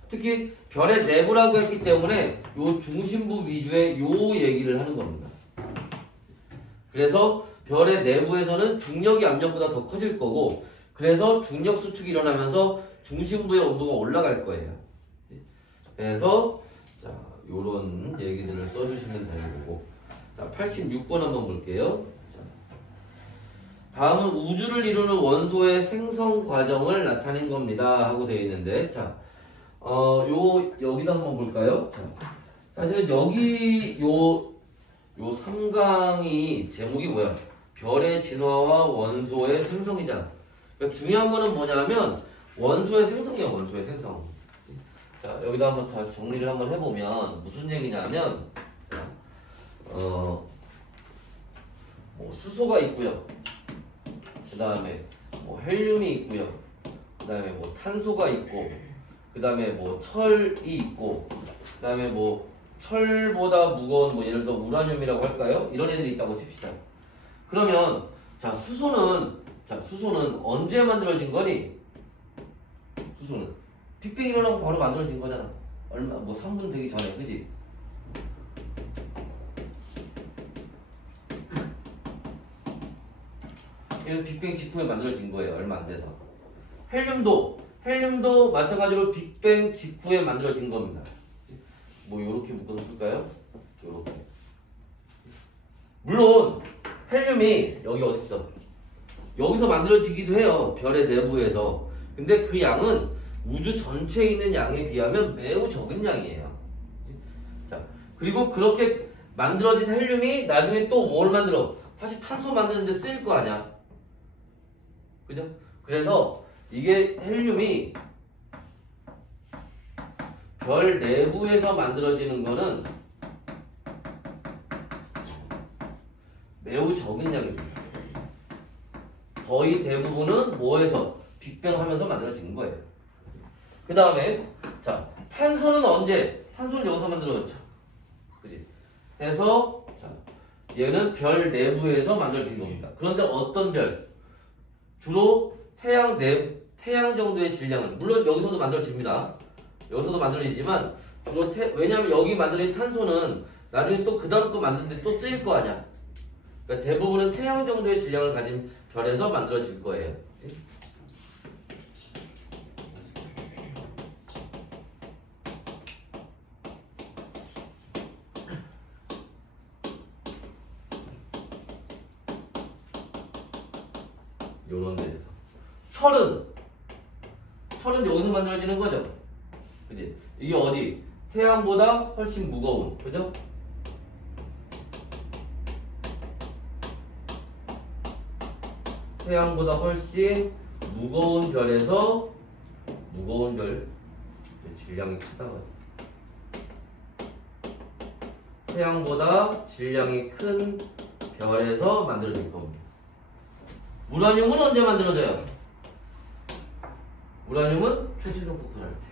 특히 별의 내부라고 했기 때문에 요 중심부 위주의 요 얘기를 하는 겁니다. 그래서 별의 내부에서는 중력이 압력보다 더 커질 거고, 그래서 중력 수축이 일어나면서 중심부의 온도가 올라갈 거예요. 그래서 자, 요런 얘기들을 써주시면 되는 거고. 자, 86번 한번 볼게요. 자, 다음은 우주를 이루는 원소의 생성 과정을 나타낸 겁니다 하고 되어 있는데, 자, 여기다 한번 볼까요? 자, 사실은 여기 요 3강이 제목이 뭐야? 별의 진화와 원소의 생성이잖아. 그러니까 중요한 거는 뭐냐면 원소의 생성이야, 원소의 생성. 자, 여기다 한번 다시 정리를 한번 해보면 무슨 얘기냐면, 뭐 수소가 있고요. 그 다음에 뭐 헬륨이 있고요. 그 다음에 뭐 탄소가 있고, 그 다음에 뭐 철이 있고, 그 다음에 뭐 철보다 무거운 뭐 예를 들어 우라늄이라고 할까요? 이런 애들이 있다고 칩시다. 그러면 자, 수소는 언제 만들어진 거니? 수소는 빅뱅 일어나고 바로 만들어진 거잖아. 얼마 뭐 3분 되기 전에, 그지? 얘는 빅뱅 직후에 만들어진 거예요. 얼마 안 돼서. 헬륨도 마찬가지로 빅뱅 직후에 만들어진 겁니다. 뭐 요렇게 묶어서 쓸까요? 요렇게. 물론 헬륨이 여기 어딨어? 여기서 만들어지기도 해요. 별의 내부에서. 근데 그 양은 우주 전체에 있는 양에 비하면 매우 적은 양이에요. 자, 그리고 그렇게 만들어진 헬륨이 나중에 또 뭘 만들어? 다시 탄소 만드는 데 쓰일 거 아니야. 그죠? 그래서 이게 헬륨이 별 내부에서 만들어지는 거는 매우 적은 양입니다. 거의 대부분은 뭐에서? 빅뱅 하면서 만들어진 거예요. 그 다음에 자, 탄소는 언제? 탄소는 여기서 만들어졌죠. 그지? 그래서 자, 얘는 별 내부에서 만들어진 겁니다. 그런데 어떤 별? 주로 태양 정도의 질량은, 물론 여기서도 만들어집니다. 여기서도 만들어지지만 주로 왜냐하면 여기 만들어진 탄소는 나중에 또 그 다음 거 만드는데 또 쓰일 거 아니야. 그러니까 대부분은 태양 정도의 질량을 가진 별에서 만들어질 거예요. 요런 데에서. 철은 여기서 만들어지는 거죠. 그지? 이게 어디? 태양보다 훨씬 무거운, 그죠? 태양보다 훨씬 무거운 별에서, 무거운 별 질량이 크다가, 태양보다 질량이 큰 별에서 만들어질 겁니다. 우라늄은 언제 만들어져요? 우라늄은 초신성 폭발할 때.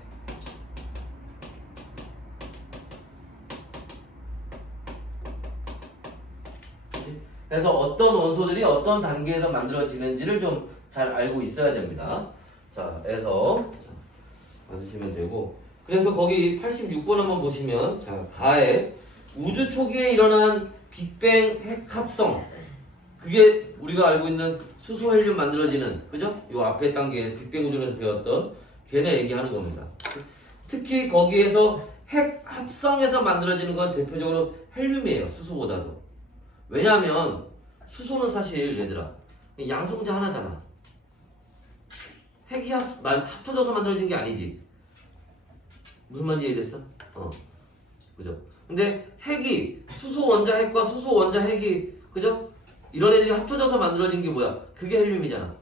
그래서 어떤 원소들이 어떤 단계에서 만들어지는지를 좀 잘 알고 있어야 됩니다. 자, 그래서 만드시면 되고. 그래서 거기 86번 한번 보시면, 자, 가에 우주 초기에 일어난 빅뱅 핵 합성. 그게 우리가 알고 있는 수소 헬륨 만들어지는, 그죠? 요 앞에 단계에 빅뱅 우주에서 배웠던 걔네 얘기하는 겁니다. 특히 거기에서 핵 합성에서 만들어지는 건 대표적으로 헬륨이에요. 수소보다도. 왜냐하면 수소는 사실 얘들아 양성자 하나잖아. 핵이 합쳐져서 만들어진 게 아니지. 무슨 말인지 이해됐어? 그죠? 근데 핵이 수소 원자 핵과 수소 원자 핵이, 그죠? 이런 애들이 합쳐져서 만들어진 게 뭐야? 그게 헬륨이잖아.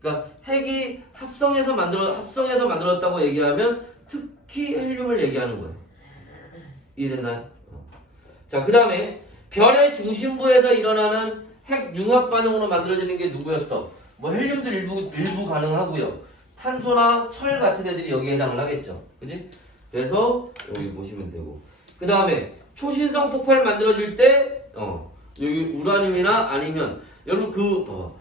그러니까 핵이 합성해서 만들었다고 얘기하면 특히 헬륨을 얘기하는 거예요. 이해됐나요? 자, 그 다음에 별의 중심부에서 일어나는 핵 융합 반응으로 만들어지는 게 누구였어? 뭐 헬륨도 일부 가능하고요. 탄소나 철 같은 애들이 여기에 해당을 하겠죠. 그지? 그래서 여기 보시면 되고. 그 다음에 초신성 폭발 만들어질 때 여기 우라늄이나 아니면 여러분 봐봐.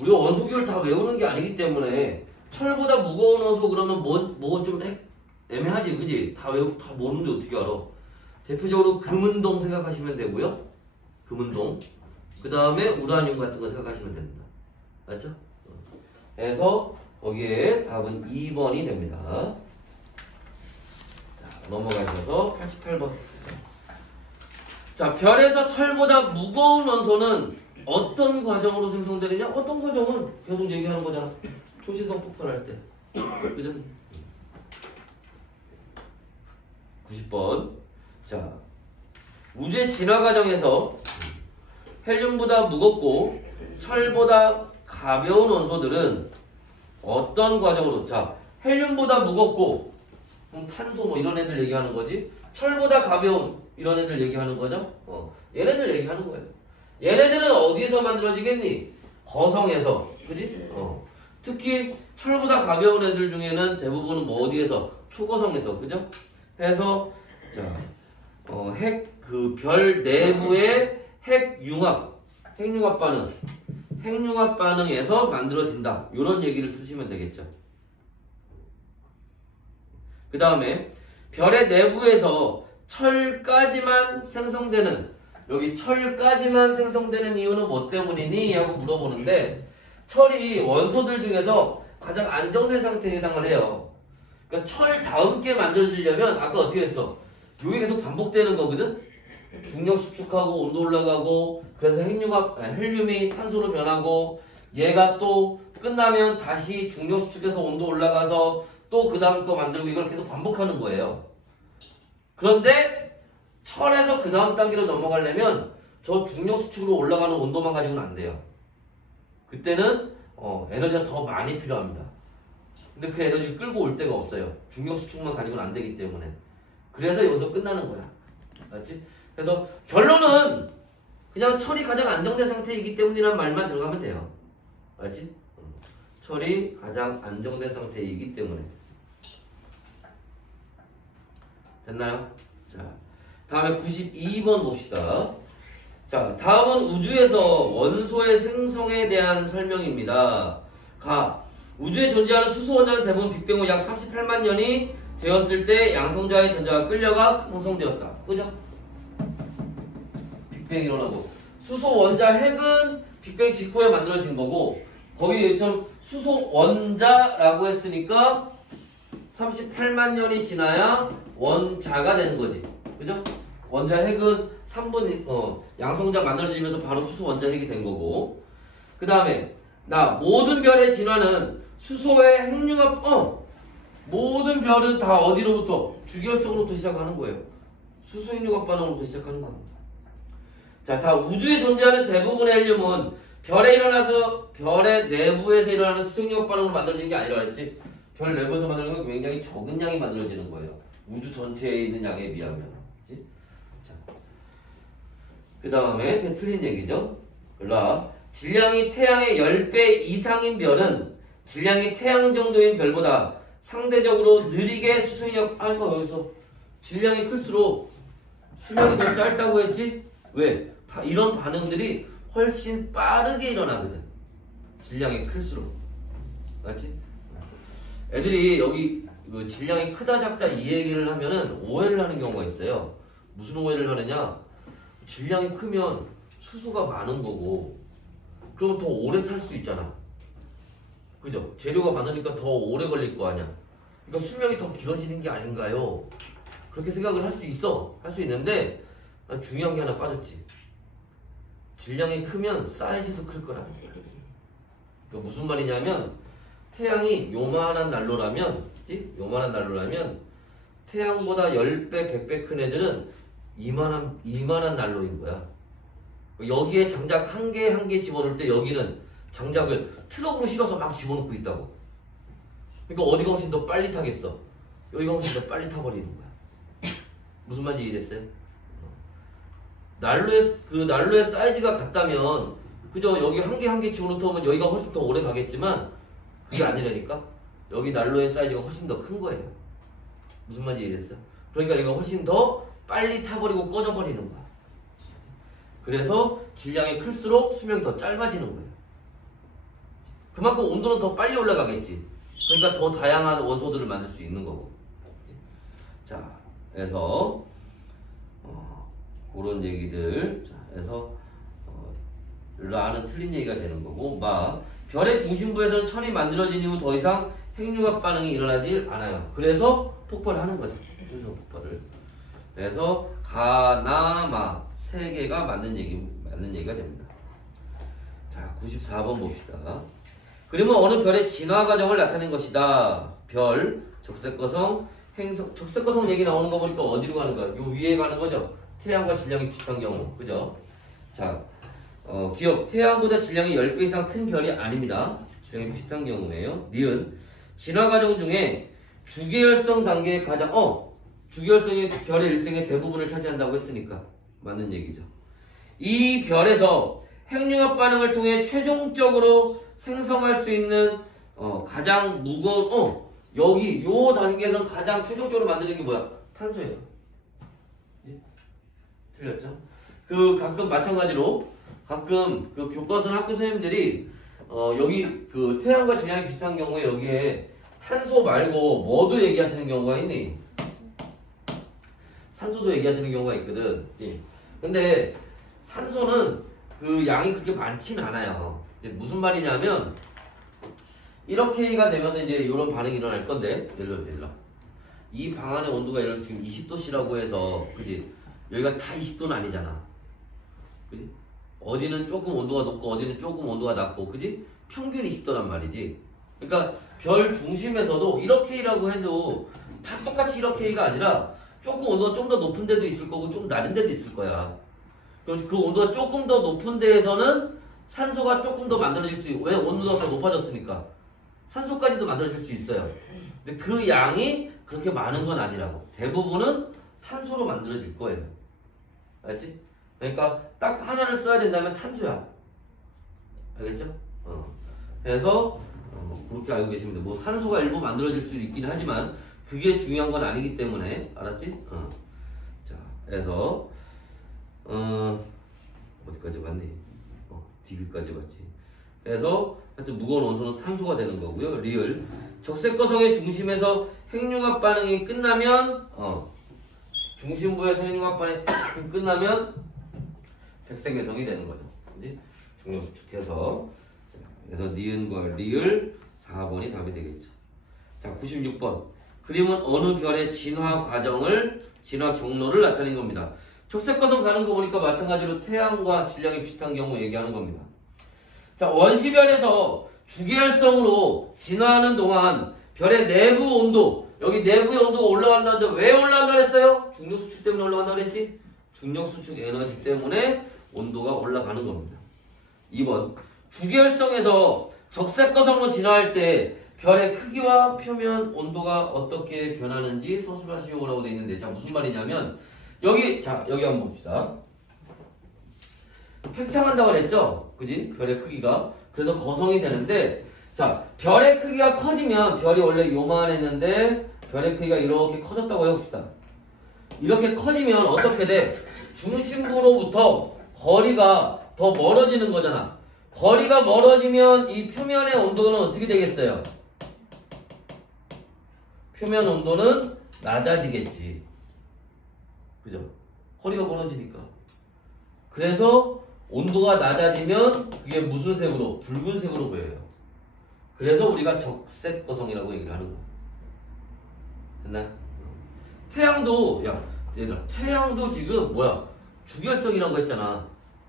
우리가 원소 기호를 다 외우는 게 아니기 때문에 철보다 무거운 원소 그러면 뭐 좀 애매하지, 그지? 다 모르는데 어떻게 알아? 대표적으로 금은동 생각하시면 되고요. 금은동. 그 다음에 우라늄 같은 거 생각하시면 됩니다. 맞죠? 그래서 거기에 답은 2번이 됩니다. 자, 넘어가셔서 88번. 자, 별에서 철보다 무거운 원소는 어떤 과정으로 생성되느냐? 어떤 과정은 계속 얘기하는 거잖아. 초신성 폭발할 때. 그죠? 90번. 자, 우주의 진화 과정에서 헬륨보다 무겁고 철보다 가벼운 원소들은 어떤 과정으로? 자, 헬륨보다 무겁고 탄소 뭐 이런 애들 얘기하는 거지. 철보다 가벼운 이런 애들 얘기하는 거죠. 얘네들 얘기하는 거예요. 얘네들은 어디에서 만들어지겠니? 거성에서, 그지? 특히 철보다 가벼운 애들 중에는 대부분은 뭐 어디에서? 초거성에서, 그죠? 해서 자, 별 내부의 핵융합 반응에서 만들어진다. 이런 얘기를 쓰시면 되겠죠. 그 다음에 별의 내부에서 철까지만 생성되는, 여기 철까지만 생성되는 이유는 뭐 때문이니? 하고 물어보는데, 철이 원소들 중에서 가장 안정된 상태에 해당을 해요. 그러니까 철 다음 게 만들어지려면 아까 어떻게 했어? 이게 계속 반복되는 거거든? 중력 수축하고 온도 올라가고, 그래서 헬륨이 탄소로 변하고, 얘가 또 끝나면 다시 중력 수축해서 온도 올라가서 또 그 다음 거 만들고, 이걸 계속 반복하는 거예요. 그런데 철에서 그 다음 단계로 넘어가려면 저 중력 수축으로 올라가는 온도만 가지고는 안 돼요. 그때는 에너지가 더 많이 필요합니다. 근데 그 에너지를 끌고 올 데가 없어요. 중력 수축만 가지고는 안 되기 때문에. 그래서 여기서 끝나는 거야. 맞지? 그래서 결론은 그냥 철이 가장 안정된 상태이기 때문이라는 말만 들어가면 돼요. 맞지? 철이 가장 안정된 상태이기 때문에. 됐나요? 자, 다음에 92번 봅시다. 자, 다음은 우주에서 원소의 생성에 대한 설명입니다. 우주에 존재하는 수소 원자는 대부분 빅뱅 후 약 38만 년이 되었을 때 양성자의 전자가 끌려가 형성되었다. 그죠? 빅뱅이 일어나고. 수소 원자 핵은 빅뱅 직후에 만들어진 거고, 거기 좀 수소 원자라고 했으니까 38만 년이 지나야 원자가 되는 거지. 그죠? 원자 핵은 3분, 양성자 만들어지면서 바로 수소 원자 핵이 된 거고. 그 다음에, 모든 별의 진화는 수소의 핵융합, 모든 별은 다 어디로부터? 주기혈성으로부터 시작하는 거예요. 수소 핵융합 반응으로부터 시작하는 겁니다. 자, 다 우주에 존재하는 대부분의 헬륨은 별의 내부에서 일어나는 수소 핵융합 반응으로 만들어지는 게 아니라 했지. 별 내부에서 만들어지는 건 굉장히 적은 양이 만들어지는 거예요. 우주 전체에 있는 양에 비하면. 그치? 자, 그 다음에 틀린 얘기죠. 질량이 태양의 10배 이상인 별은 질량이 태양 정도인 별보다 상대적으로 느리게 수소인력, 여기서 질량이 클수록 수명이 더 짧다고 했지? 왜? 이런 반응들이 훨씬 빠르게 일어나거든. 질량이 클수록. 맞지? 애들이 여기 질량이 크다 작다 이 얘기를 하면은 오해를 하는 경우가 있어요. 무슨 오해를 하느냐? 질량이 크면 수소가 많은 거고, 그러면 더 오래 탈 수 있잖아. 그죠? 재료가 많으니까 더 오래 걸릴 거 아니야. 그러니까 수명이 더 길어지는 게 아닌가요? 그렇게 생각을 할 수 있어. 할 수 있는데 중요한 게 하나 빠졌지. 질량이 크면 사이즈도 클 거라. 그러니까 무슨 말이냐면 태양이 요만한 난로라면, 그치? 요만한 난로라면 태양보다 10배, 100배 큰 애들은 이만한 난로인 거야. 여기에 장작 한 개 한 개 집어넣을 때 여기는 장작을 트럭으로 실어서 막 집어넣고 있다고. 그러니까 어디가 훨씬 더 빨리 타겠어? 여기가 훨씬 더 빨리 타버리는 거야. 무슨 말인지 이해됐어요? 난로의 사이즈가 같다면, 그죠? 여기 한 개 한 개 집어넣으면 여기가 훨씬 더 오래 가겠지만, 그게 아니라니까? 여기 난로의 사이즈가 훨씬 더 큰 거예요. 무슨 말인지 이해됐어요? 그러니까 이거 훨씬 더 빨리 타버리고 꺼져버리는 거야. 그래서 질량이 클수록 수명이 더 짧아지는 거예요. 그만큼 온도는 더 빨리 올라가겠지. 그러니까 더 다양한 원소들을 만들 수 있는 거고. 자, 그래서 그런 얘기들. 자, 그래서 라는 틀린 얘기가 되는 거고. 별의 중심부에서는 철이 만들어진 이후 더 이상 핵융합 반응이 일어나질 않아요. 그래서 폭발을 하는 거죠. 그래서 폭발을. 그래서 가나마 세 개가 맞는 얘기가 됩니다. 자, 94번 봅시다. 그러면 어느 별의 진화 과정을 나타낸 것이다. 별, 적색거성, 행성. 적색거성 얘기 나오는 거 보니까 어디로 가는 거야? 요 위에 가는 거죠. 태양과 질량이 비슷한 경우. 그죠? 자, 기억. 태양보다 질량이 10배 이상 큰 별이 아닙니다. 질량이 비슷한 경우에요. 니은. 진화 과정 중에 주계열성 단계의 가장, 주계열성이 별의 일생의 대부분을 차지한다고 했으니까. 맞는 얘기죠. 이 별에서 핵융합 반응을 통해 최종적으로 생성할 수 있는 가장 무거운 여기 요 단계에서 가장 최종적으로 만드는 게 뭐야? 탄소예요. 네? 틀렸죠? 가끔 마찬가지로 가끔 교과서나 학교 선생님들이 여기 태양과 질량이 비슷한 경우에 여기에 탄소 말고 뭐도 얘기하시는 경우가 있니? 산소도 얘기하시는 경우가 있거든. 예. 근데 산소는 양이 그렇게 많지는 않아요. 무슨 말이냐면 이렇게가 되면서 이제 이런 반응이 일어날 건데, 예를 들어 이 방 안의 온도가 예를 들어 지금 20도씨라고 해서, 그지? 여기가 다 20도는 아니잖아. 그지? 어디는 조금 온도가 높고 어디는 조금 온도가 낮고, 그지? 평균 20도란 말이지. 그러니까 별 중심에서도 이렇게라고 해도 다 똑같이 이렇게가 아니라 조금 온도가 좀 더 높은 데도 있을 거고 좀 낮은 데도 있을 거야. 그럼 그 온도가 조금 더 높은 데에서는 산소가 조금 더 만들어질 수 있고, 왜? 온도가 더 높아졌으니까 산소까지도 만들어질 수 있어요. 근데 그 양이 그렇게 많은 건 아니라고. 대부분은 탄소로 만들어질 거예요. 알겠지? 그러니까 딱 하나를 써야 된다면 탄소야. 알겠죠? 그래서 그렇게 알고 계시면 돼. 뭐 산소가 일부 만들어질 수 있긴 하지만 그게 중요한 건 아니기 때문에. 알았지? 자, 그래서 어디까지 봤니? 디귿까지 봤지. 그래서 하여튼 무거운 원소는 탄소가 되는 거고요. 리을. 적색거성의 중심에서 핵융합 반응이 끝나면 중심부에서 핵융합 반응이 끝나면 백색외성이 되는 거죠. 그지? 중력 수축해서. 그래서 니은과 리을 4번이 답이 되겠죠. 자, 96번. 그림은 어느 별의 진화 경로를 나타낸 겁니다. 적색거성 가는 거 보니까 마찬가지로 태양과 질량이 비슷한 경우 얘기하는 겁니다. 자, 원시별에서 주계열성으로 진화하는 동안 별의 내부 온도, 여기 내부의 온도가 올라간다는데 왜 올라간다 그랬어요? 중력 수축 때문에 올라간다 그랬지? 중력 수축 에너지 때문에 온도가 올라가는 겁니다. 2번. 주계열성에서 적색거성으로 진화할 때 별의 크기와 표면 온도가 어떻게 변하는지 서술하시오라고 되어 있는데, 자, 무슨 말이냐면 여기 한번 봅시다. 팽창한다고 그랬죠? 그지? 별의 크기가. 그래서 거성이 되는데, 자, 별의 크기가 커지면 별이 원래 요만했는데 별의 크기가 이렇게 커졌다고 해봅시다. 이렇게 커지면 어떻게 돼? 중심부로부터 거리가 더 멀어지는 거잖아. 거리가 멀어지면 이 표면의 온도는 어떻게 되겠어요? 표면 온도는 낮아지겠지. 그죠? 거리가 멀어지니까. 그래서 온도가 낮아지면 그게 무슨 색으로? 붉은색으로 보여요. 그래서 우리가 적색거성이라고 얘기하는 거야. 됐나? 태양도, 야, 얘들아, 태양도 지금 뭐야? 주결성이라고 했잖아.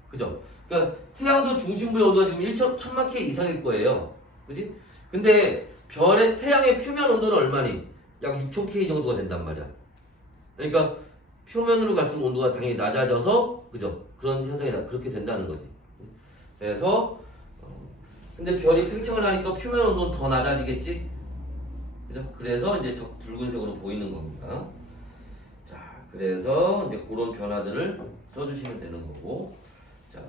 그죠? 그러니까 태양도 중심부의 온도가 지금 1000만 K 이상일 거예요. 그지? 근데 태양의 표면 온도는 얼마니? 약 6000 K 정도가 된단 말이야. 그러니까 표면으로 갈수록 온도가 당연히 낮아져서, 그죠? 그런 현상이 그렇게 된다는 거지. 그래서 근데 별이 팽창을 하니까 표면 온도는 더 낮아지겠지? 그죠? 그래서 이제 붉은색으로 보이는 겁니다. 자, 그래서 이제 그런 변화들을 써주시면 되는 거고. 자,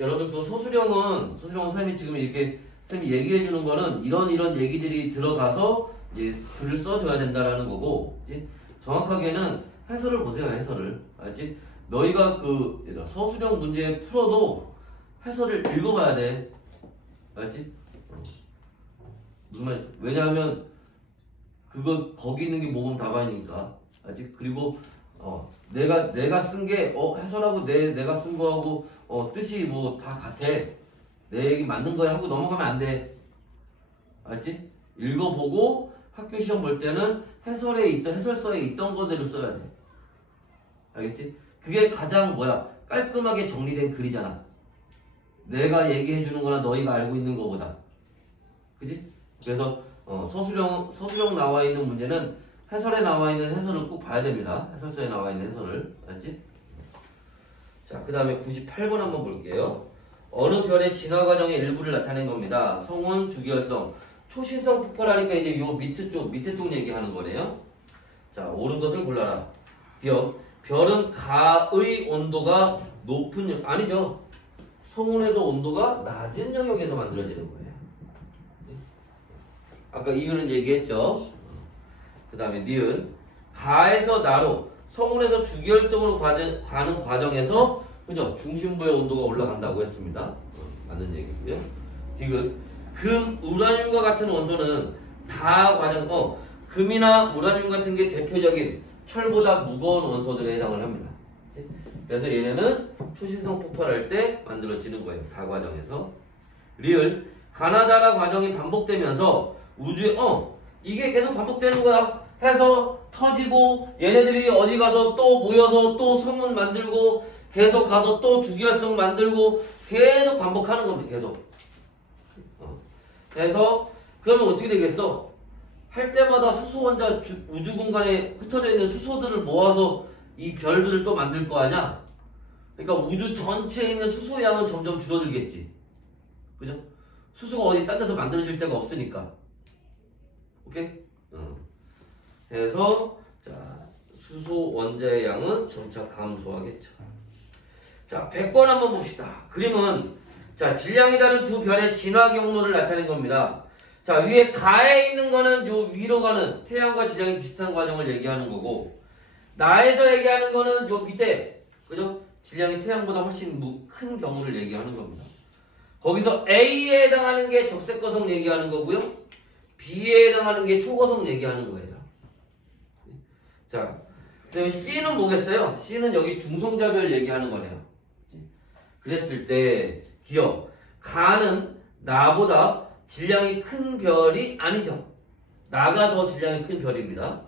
여러분 그 서술형은 선생님이 지금 이렇게 선생님이 얘기해 주는 거는 이런 얘기들이 들어가서 이제 글을 써줘야 된다라는 거고, 이제 정확하게는 해설을 보세요, 해설을. 알지? 너희가 서술형 문제 풀어도 해설을 읽어봐야 돼. 알지? 무슨 말이지? 왜냐하면 거기 있는 게 모범 답안이니까. 알지? 그리고 내가 쓴 게 해설하고 내가 쓴 거하고 뜻이 뭐 다 같아. 내 얘기 맞는 거야 하고 넘어가면 안 돼. 알지? 읽어보고 학교 시험 볼 때는 해설서에 있던 거대로 써야 돼. 알겠지? 그게 가장 깔끔하게 정리된 글이잖아. 내가 얘기해 주는 거나 너희가 알고 있는 거보다. 그지? 그래서 서술형 나와 있는 문제는 해설에 나와 있는 해설을 꼭 봐야 됩니다. 해설서에 나와 있는 해설을. 알지? 자, 그 다음에 98번 한번 볼게요. 어느 별의 진화 과정의 일부를 나타낸 겁니다. 성운, 주기혈성, 초신성 폭발하니까 이제 요 밑에 쪽 얘기하는 거네요. 자, 옳은 것을 골라라. 기억. 별은 가의 온도가 높은 아니죠. 성운에서 온도가 낮은 영역에서 만들어지는 거예요. 아까 이유는 얘기했죠. 그 다음에 니은. 가에서 나로 성운에서 주기혈성으로 가는 과정에서 그죠? 중심부의 온도가 올라간다고 했습니다. 맞는 얘기고요. 디귿. 금, 우라늄과 같은 원소는 다 과정, 금이나 우라늄 같은 게 대표적인 철보다 무거운 원소들에 해당을 합니다. 그래서 얘네는 초신성 폭발할 때 만들어지는 거예요. 다 과정에서. 리을. 가나다라 과정이 반복되면서 우주에 이게 계속 반복되는 거야. 해서 터지고 얘네들이 어디 가서 또 모여서 또 성운 만들고 계속 가서 또 주기활성 만들고 계속 반복하는 겁니다. 계속. 그래서 그러면 어떻게 되겠어? 할 때마다 수소 원자 우주 공간에 흩어져 있는 수소들을 모아서 이 별들을 또 만들 거 아니야? 그러니까 우주 전체에 있는 수소 양은 점점 줄어들겠지. 그죠? 수소가 어디 딴 데서 만들어질 데가 없으니까. 오케이? 그래서 자, 수소 원자의 양은 점차 감소하겠죠. 자, 100번 한번 봅시다. 그림은 자, 질량이 다른 두 별의 진화 경로를 나타낸 겁니다. 자, 위에 가에 있는 거는 요 위로 가는 태양과 질량이 비슷한 과정을 얘기하는 거고, 나에서 얘기하는 거는 요 밑에, 그죠? 질량이 태양보다 훨씬 큰 경우를 얘기하는 겁니다. 거기서 A에 해당하는 게 적색거성 얘기하는 거고요. B에 해당하는 게 초거성 얘기하는 거예요. 자, 그 다음에 C는 뭐겠어요? C는 여기 중성자별 얘기하는 거네요. 그랬을 때 기억. 가는 나보다 질량이 큰 별이 아니죠. 나가 더 질량이 큰 별입니다.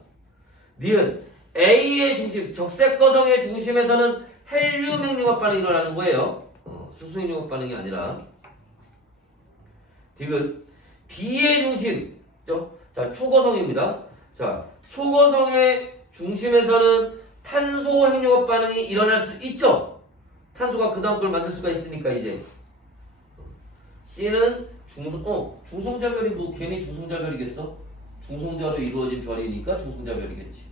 니은 A의 중심, 적색거성의 중심에서는 헬륨 핵융합 반응이 일어나는 거예요. 수소 핵융합 반응이 아니라. 디귿 B의 중심, 자, 초거성입니다. 자, 초거성의 중심에서는 탄소 핵융합 반응이 일어날 수 있죠. 탄소가 그 다음 걸 만들 수가 있으니까 이제. C는 중성자별이 뭐 괜히 중성자별이겠어? 중성자로 이루어진 별이니까 중성자별이겠지.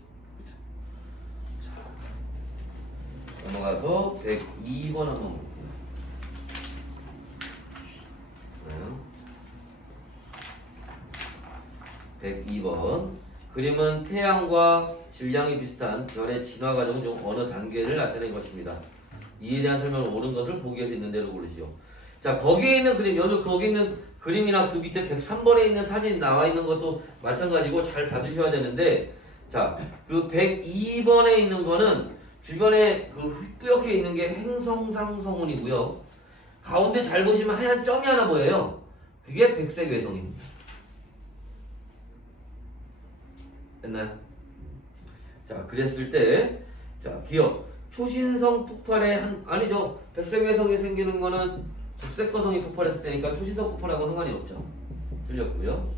자, 넘어가서 102번 한번 볼게요. 102번. 그림은 태양과 질량이 비슷한 별의 진화 과정 중 어느 단계를 나타낸 것입니다. 이에 대한 설명을 옳은 것을 보기에서 있는 대로 고르시오. 자, 거기에 있는 그림, 여기 거기 있는 그림이나 그 밑에 103번에 있는 사진 나와 있는 것도 마찬가지고 잘 봐주셔야 되는데, 자, 그 102번에 있는 거는 주변에 그 뿌옇게 있는 게 행성상 성운이고요. 가운데 잘 보시면 하얀 점이 하나 보여요. 그게 백색 외성입니다. 됐나요? 자, 그랬을 때, 자, 기억. 초신성 폭발의 아니죠. 백색 외성이 생기는 거는 적색 거성이 폭발했을 때니까 초신성 폭발하고 상관이 없죠. 틀렸고요.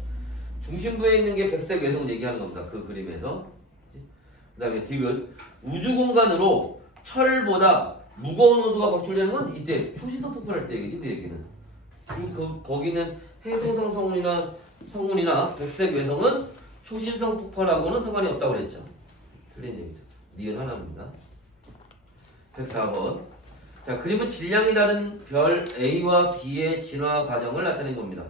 중심부에 있는 게 백색 외성 얘기하는 겁니다. 그 그림에서. 그 다음에 디귿. 우주 공간으로 철보다 무거운 원소가 방출되는 건 이때 초신성 폭발할 때 얘기지, 그 얘기는. 그리고 거기는 행성상 성운이나 백색 외성은 초신성 폭발하고는 상관이 없다고 그랬죠. 틀린 얘기죠. 니은 하나입니다. 104번. 자, 그림은 질량이 다른 별 A와 B의 진화 과정을 나타낸 겁니다.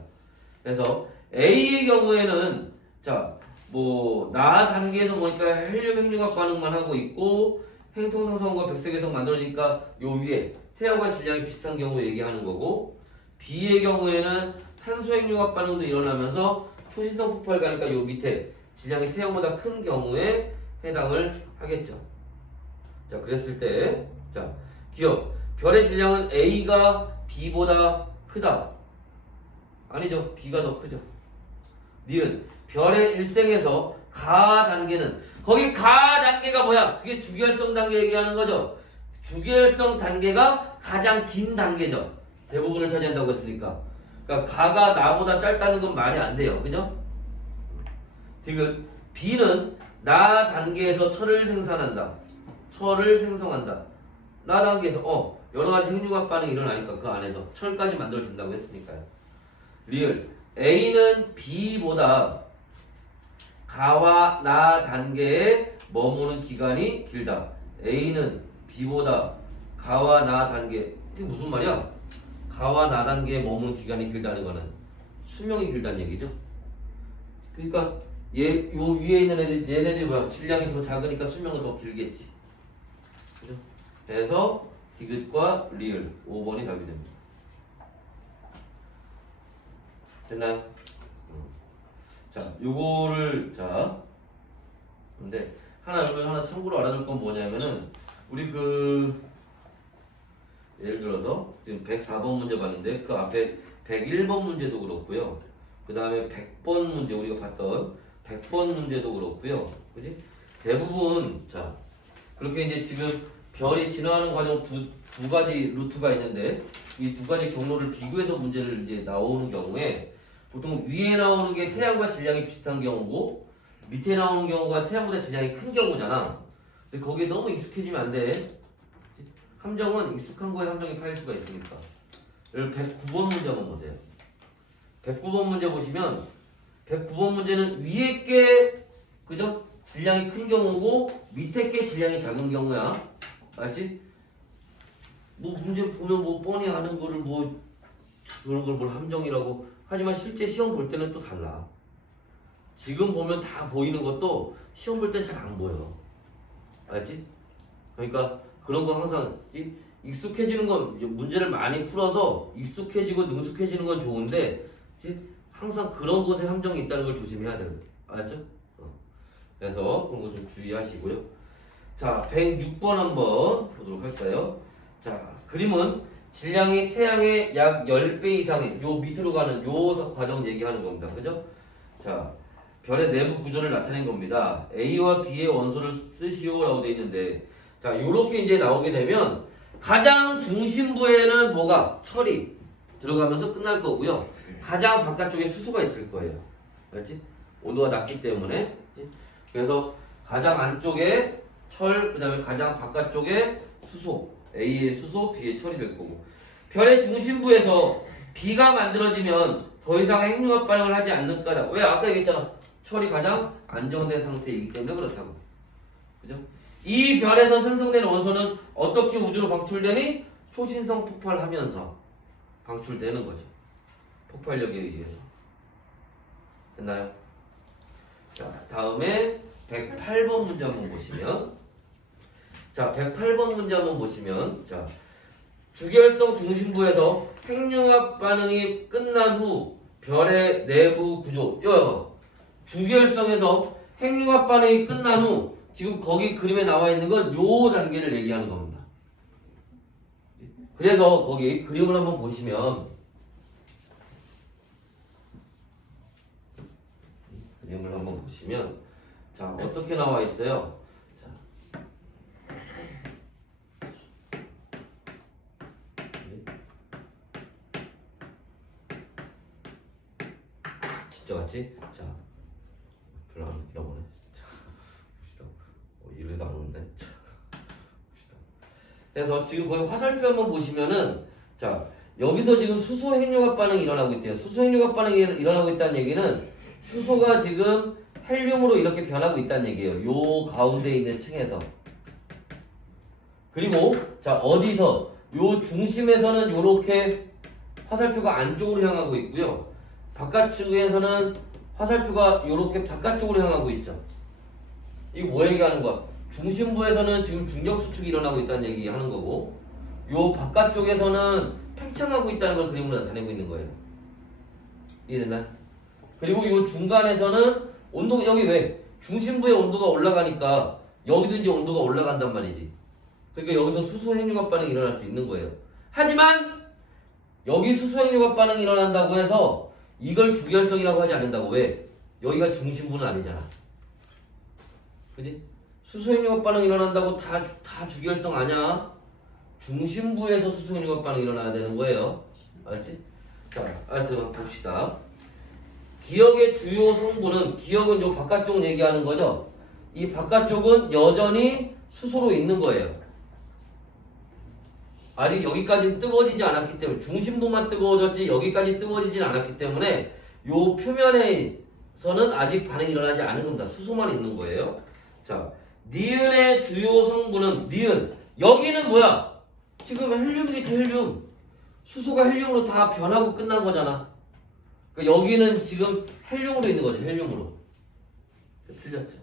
그래서 A의 경우에는 자, 나 단계에서 보니까 헬륨 핵융합 반응만 하고 있고 행성상성과 백색외성 만들어지니까 요 위에 태양과 질량이 비슷한 경우 얘기하는 거고, B의 경우에는 탄소 핵융합 반응도 일어나면서 초신성 폭발 가니까 요 밑에 질량이 태양보다 큰 경우에 해당을 하겠죠. 자, 그랬을 때, 자, 기억. 별의 질량은 A가 B보다 크다. 아니죠. B가 더 크죠. 니은. 별의 일생에서 가 단계는, 거기 가 단계가 뭐야? 그게 주기활성 단계 얘기하는 거죠. 주기활성 단계가 가장 긴 단계죠. 대부분을 차지한다고 했으니까. 그러니까 가가 나보다 짧다는 건 말이 안 돼요. 그죠? 디귿. B는 나 단계에서 철을 생산한다. 철을 생성한다. 나 단계에서 여러 가지 핵융합 반응이 일어나니까 그 안에서 철까지 만들어진다고 했으니까요. 리을. A는 B보다 가와 나 단계에 머무는 기간이 길다. A는 B보다 가와 나 단계. 이게 무슨 말이야? 가와 나 단계에 머무는 기간이 길다는 거는 수명이 길다는 얘기죠. 그러니까 요 위에 있는 얘네들이 뭐야? 질량이 더 작으니까 수명은 더 길겠지. 그죠? 그래서 디귿과 리을 5번이 답이 됩니다. 됐나요? 자, 요거를 근데 하나 참고로 알아둘 건 뭐냐면은 우리 예를 들어서 지금 104번 문제 봤는데 그 앞에 101번 문제도 그렇고요. 그 다음에 100번 문제 우리가 봤던 100번 문제도 그렇고요. 그지? 대부분 그렇게 이제 지금 별이 진화하는 과정 두 가지 루트가 있는데 이 두 가지 경로를 비교해서 문제를 이제 나오는 경우에 보통 위에 나오는 게 태양과 질량이 비슷한 경우고 밑에 나오는 경우가 태양보다 질량이 큰 경우잖아. 근데 거기에 너무 익숙해지면 안 돼. 함정은 익숙한 거에 함정이 파일 수가 있으니까. 여러분 109번 문제 한번 보세요. 109번 문제 보시면 109번 문제는 위에 게 그죠? 질량이 큰 경우고 밑에 게 질량이 작은 경우야. 알지? 문제 보면 뻔히 아는 거를 그런 걸 뭘 함정이라고 하지만 실제 시험 볼 때는 또 달라. 지금 보면 다 보이는 것도 시험 볼 땐 잘 안 보여. 알지? 그러니까 그런 거 항상 익숙해지는 건 문제를 많이 풀어서 익숙해지고 능숙해지는 건 좋은데 항상 그런 곳에 함정이 있다는 걸 조심해야 돼요. 알았죠? 그래서 그런 거 좀 주의하시고요. 자, 106번 한번 보도록 할까요? 자, 그림은 질량이 태양의 약 10배 이상의 요 밑으로 가는 요 과정 얘기하는 겁니다. 그죠? 자, 별의 내부 구조를 나타낸 겁니다. A와 B의 원소를 쓰시오라고 되어 있는데, 자, 요렇게 이제 나오게 되면 가장 중심부에는 뭐가? 철이 들어가면서 끝날 거고요. 가장 바깥쪽에 수소가 있을 거예요. 알지? 온도가 낮기 때문에. 그래서 가장 안쪽에 철, 그 다음에 가장 바깥쪽에 수소. A의 수소, B의 철이 될 거고. 별의 중심부에서 B가 만들어지면 더 이상 핵융합 반응을 하지 않는 까다. 왜? 아까 얘기했잖아. 철이 가장 안정된 상태이기 때문에 그렇다고. 그죠? 이 별에서 생성된 원소는 어떻게 우주로 방출되니? 초신성 폭발하면서 방출되는 거죠. 폭발력에 의해서. 됐나요? 자, 다음에 108번 문제 한번 보시면, 자, 108번 문제 한번 보시면, 자, 주결성 중심부에서 핵융합 반응이 끝난 후 별의 내부 구조. 주결성에서 핵융합 반응이 끝난 후 지금 거기 그림에 나와 있는 건 요 단계를 얘기하는 겁니다. 그래서 거기 그림을 한번 보시면, 자, 어떻게 나와 있어요? 진짜 같지? 자, 별로 안 웃기나 보네. 자, 봅시다. 이래도 안 웃네. 자, 봅시다. 그래서 지금 거기 화살표 한번 보시면은, 자, 여기서 지금 수소 핵융합 반응이 일어나고 있대요. 수소 핵융합 반응이 일어나고 있다는 얘기는 수소가 지금 헬륨으로 이렇게 변하고 있다는 얘기예요. 요 가운데 있는 층에서. 그리고 자, 어디서 요 중심에서는 요렇게 화살표가 안쪽으로 향하고 있고요. 바깥쪽에서는 화살표가 요렇게 바깥쪽으로 향하고 있죠. 이거 뭐 얘기하는 거야? 중심부에서는 지금 중력 수축이 일어나고 있다는 얘기 하는 거고, 요 바깥쪽에서는 팽창하고 있다는 걸 그림으로 나타내고 있는 거예요. 이해됐나요? 그리고 요 중간에서는 온도가, 여기 왜? 중심부의 온도가 올라가니까 여기도 이제 온도가 올라간단 말이지. 그러니까 여기서 수소 핵융합 반응이 일어날 수 있는 거예요. 하지만 여기 수소 핵융합 반응이 일어난다고 해서 이걸 주결성이라고 하지 않는다고. 왜? 여기가 중심부는 아니잖아. 그지? 수소 핵융합 반응이 일어난다고 다 주결성 아니야. 중심부에서 수소 핵융합 반응이 일어나야 되는 거예요. 알았지? 자, 하여튼 봅시다. 기역의 주요 성분은, 기역은 요 바깥쪽 얘기하는 거죠. 이 바깥쪽은 여전히 수소로 있는 거예요. 아직 여기까지는 뜨거워지지 않았기 때문에, 중심부만 뜨거워졌지 여기까지 뜨거워지진 않았기 때문에 요 표면에서는 아직 반응이 일어나지 않은 겁니다. 수소만 있는 거예요. 자, 니은의 주요 성분은, 니은, 여기는 뭐야? 지금 헬륨이겠죠. 헬륨. 수소가 헬륨으로 다 변하고 끝난 거잖아. 여기는 지금 헬륨으로 있는 거죠. 헬륨으로. 틀렸죠.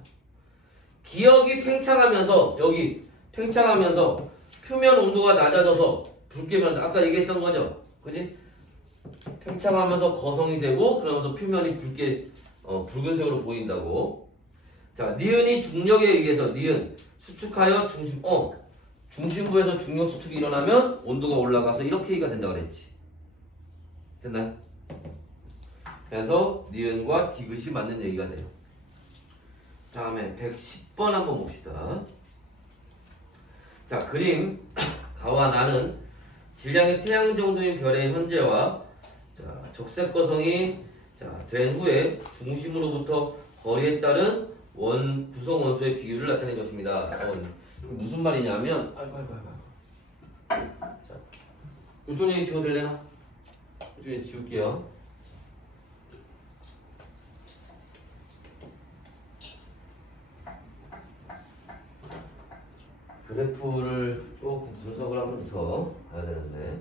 기역이 팽창하면서, 여기 팽창하면서 표면 온도가 낮아져서 붉게 변한다. 아까 얘기했던 거죠. 그지? 팽창하면서 거성이 되고, 그러면서 표면이 붉게 붉은색으로 보인다고. 자, 니은이 중력에 의해서, 니은 수축하여 중심부에서 중력 수축이 일어나면 온도가 올라가서 이렇게 얘기가 된다고 그랬지. 됐나요? 그래서 니은과 디귿이 맞는 얘기가 돼요. 다음에 110번 한번 봅시다. 자, 그림 가와 나는 질량의 태양 정도인 별의 현재와, 자, 적색 거성이 된 후에 중심으로부터 거리에 따른 구성 원소의 비율을 나타낸 것입니다. 무슨 말이냐면, 자, 요쪽 얘기 지워도 되려나? 요쪽 얘기 지울게요. 그래프를 조금 분석을 하면서 가야 되는데,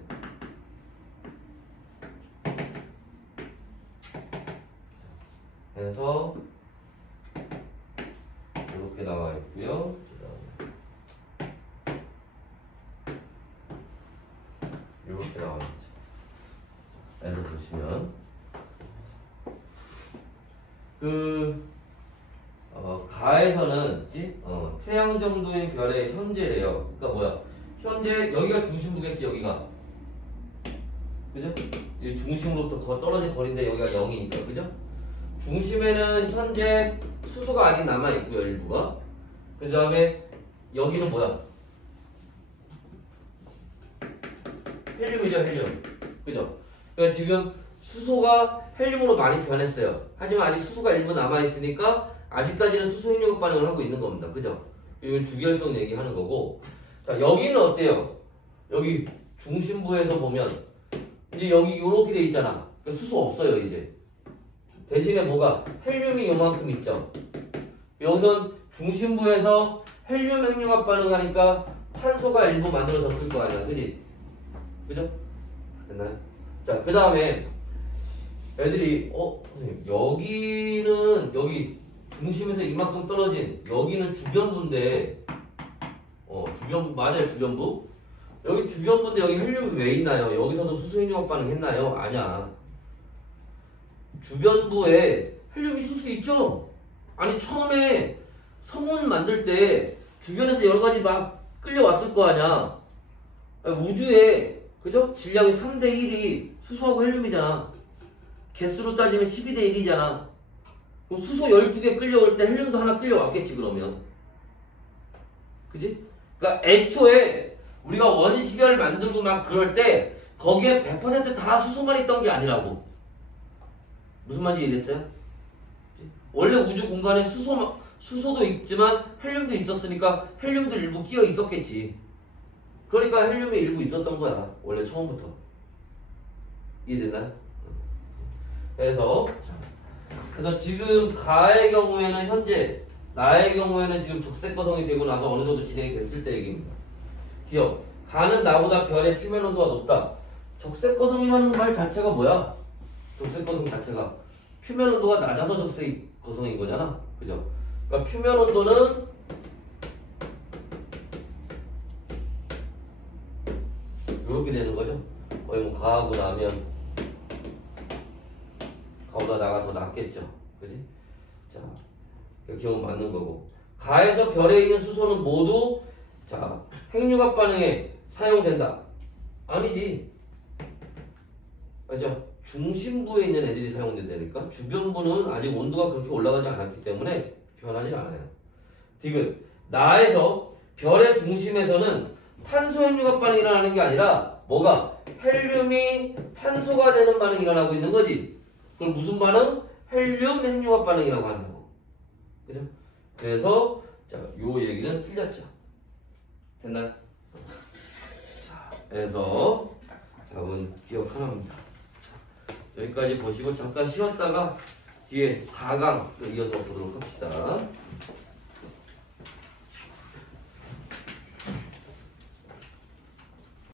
그래서 이렇게 나와 있고요. 이렇게 나와 있죠. 그래서 보시면 가에서는 태양 정도의 별의 현재래요. 그러니까 뭐야? 현재 여기가 중심부겠지. 여기가, 그죠? 이 중심으로부터 떨어진 거리인데 여기가 0이니까, 그죠? 중심에는 현재 수소가 아직 남아 있고요. 일부가. 그 다음에 여기는 뭐야? 헬륨이죠. 헬륨. 그죠? 그러니까 지금 수소가 헬륨으로 많이 변했어요. 하지만 아직 수소가 일부 남아 있으니까 아직까지는 수소 핵융합 반응을 하고 있는 겁니다. 그죠? 이건 주결성 얘기하는 거고. 자, 여기는 어때요? 여기 중심부에서 보면 이제 여기 요렇게 돼 있잖아. 그러니까 수소 없어요. 이제 대신에 뭐가? 헬륨이 요만큼 있죠. 여기선 중심부에서 헬륨 핵융합 반응하니까 탄소가 일부 만들어졌을 거 아니야. 그지? 그죠? 됐나요? 자, 그 다음에 애들이 선생님, 여기는 여기 중심에서 이만큼 떨어진 여기는 주변부인데 주변부 맞아요. 주변부. 여기 주변부인데 여기 헬륨이 왜 있나요? 여기서도 수소 핵융합 반응 했나요? 아니야. 주변부에 헬륨이 있을 수 있죠? 아니 처음에 성운 만들 때 주변에서 여러 가지 막 끌려왔을 거 아니야. 우주에 그죠? 질량이 3대 1이 수소하고 헬륨이잖아. 개수로 따지면 12대 1이잖아. 그럼 수소 12개 끌려올 때 헬륨도 하나 끌려왔겠지 그러면. 그지? 그러니까 애초에 우리가 원시별 만들고 막 그럴 때 거기에 100% 다 수소만 있던 게 아니라고. 무슨 말인지 이해됐어요? 원래 우주 공간에 수소도 있지만 헬륨도 있었으니까 헬륨도 일부 끼어 있었겠지. 그러니까 헬륨이 일부 있었던 거야. 원래 처음부터. 이해됐나요? 그래서 지금 가의 경우에는 현재 나의 경우에는 지금 적색거성이 되고 나서 어느 정도 진행이 됐을 때 얘기입니다. 기억. 가는 나보다 별의 표면 온도가 높다. 적색거성이라는 말 자체가 뭐야? 적색거성 자체가 표면 온도가 낮아서 적색거성인 거잖아. 그죠? 그러니까 표면 온도는 이렇게 되는 거죠. 거의 뭐 가하고 나면 가보다 나가 더 낫겠죠. 그지? 자, 기억 맞는 거고. 가에서 별에 있는 수소는 모두 자 핵융합 반응에 사용된다. 아니지. 맞죠? 중심부에 있는 애들이 사용된다니까. 주변부는 아직 온도가 그렇게 올라가지 않았기 때문에 변하지 않아요. 디귿. 나에서 별의 중심에서는 탄소 핵융합 반응이 일어나는 게 아니라 뭐가? 헬륨이 탄소가 되는 반응이 일어나고 있는 거지. 그럼 무슨 반응? 헬륨 핵융합 반응이라고 한다고. 그죠? 그래서 자, 요 얘기는 틀렸죠. 됐나요? 자, 그래서 답은 기억 하나입니다. 자, 여기까지 보시고 잠깐 쉬었다가 뒤에 4강 또 이어서 보도록 합시다.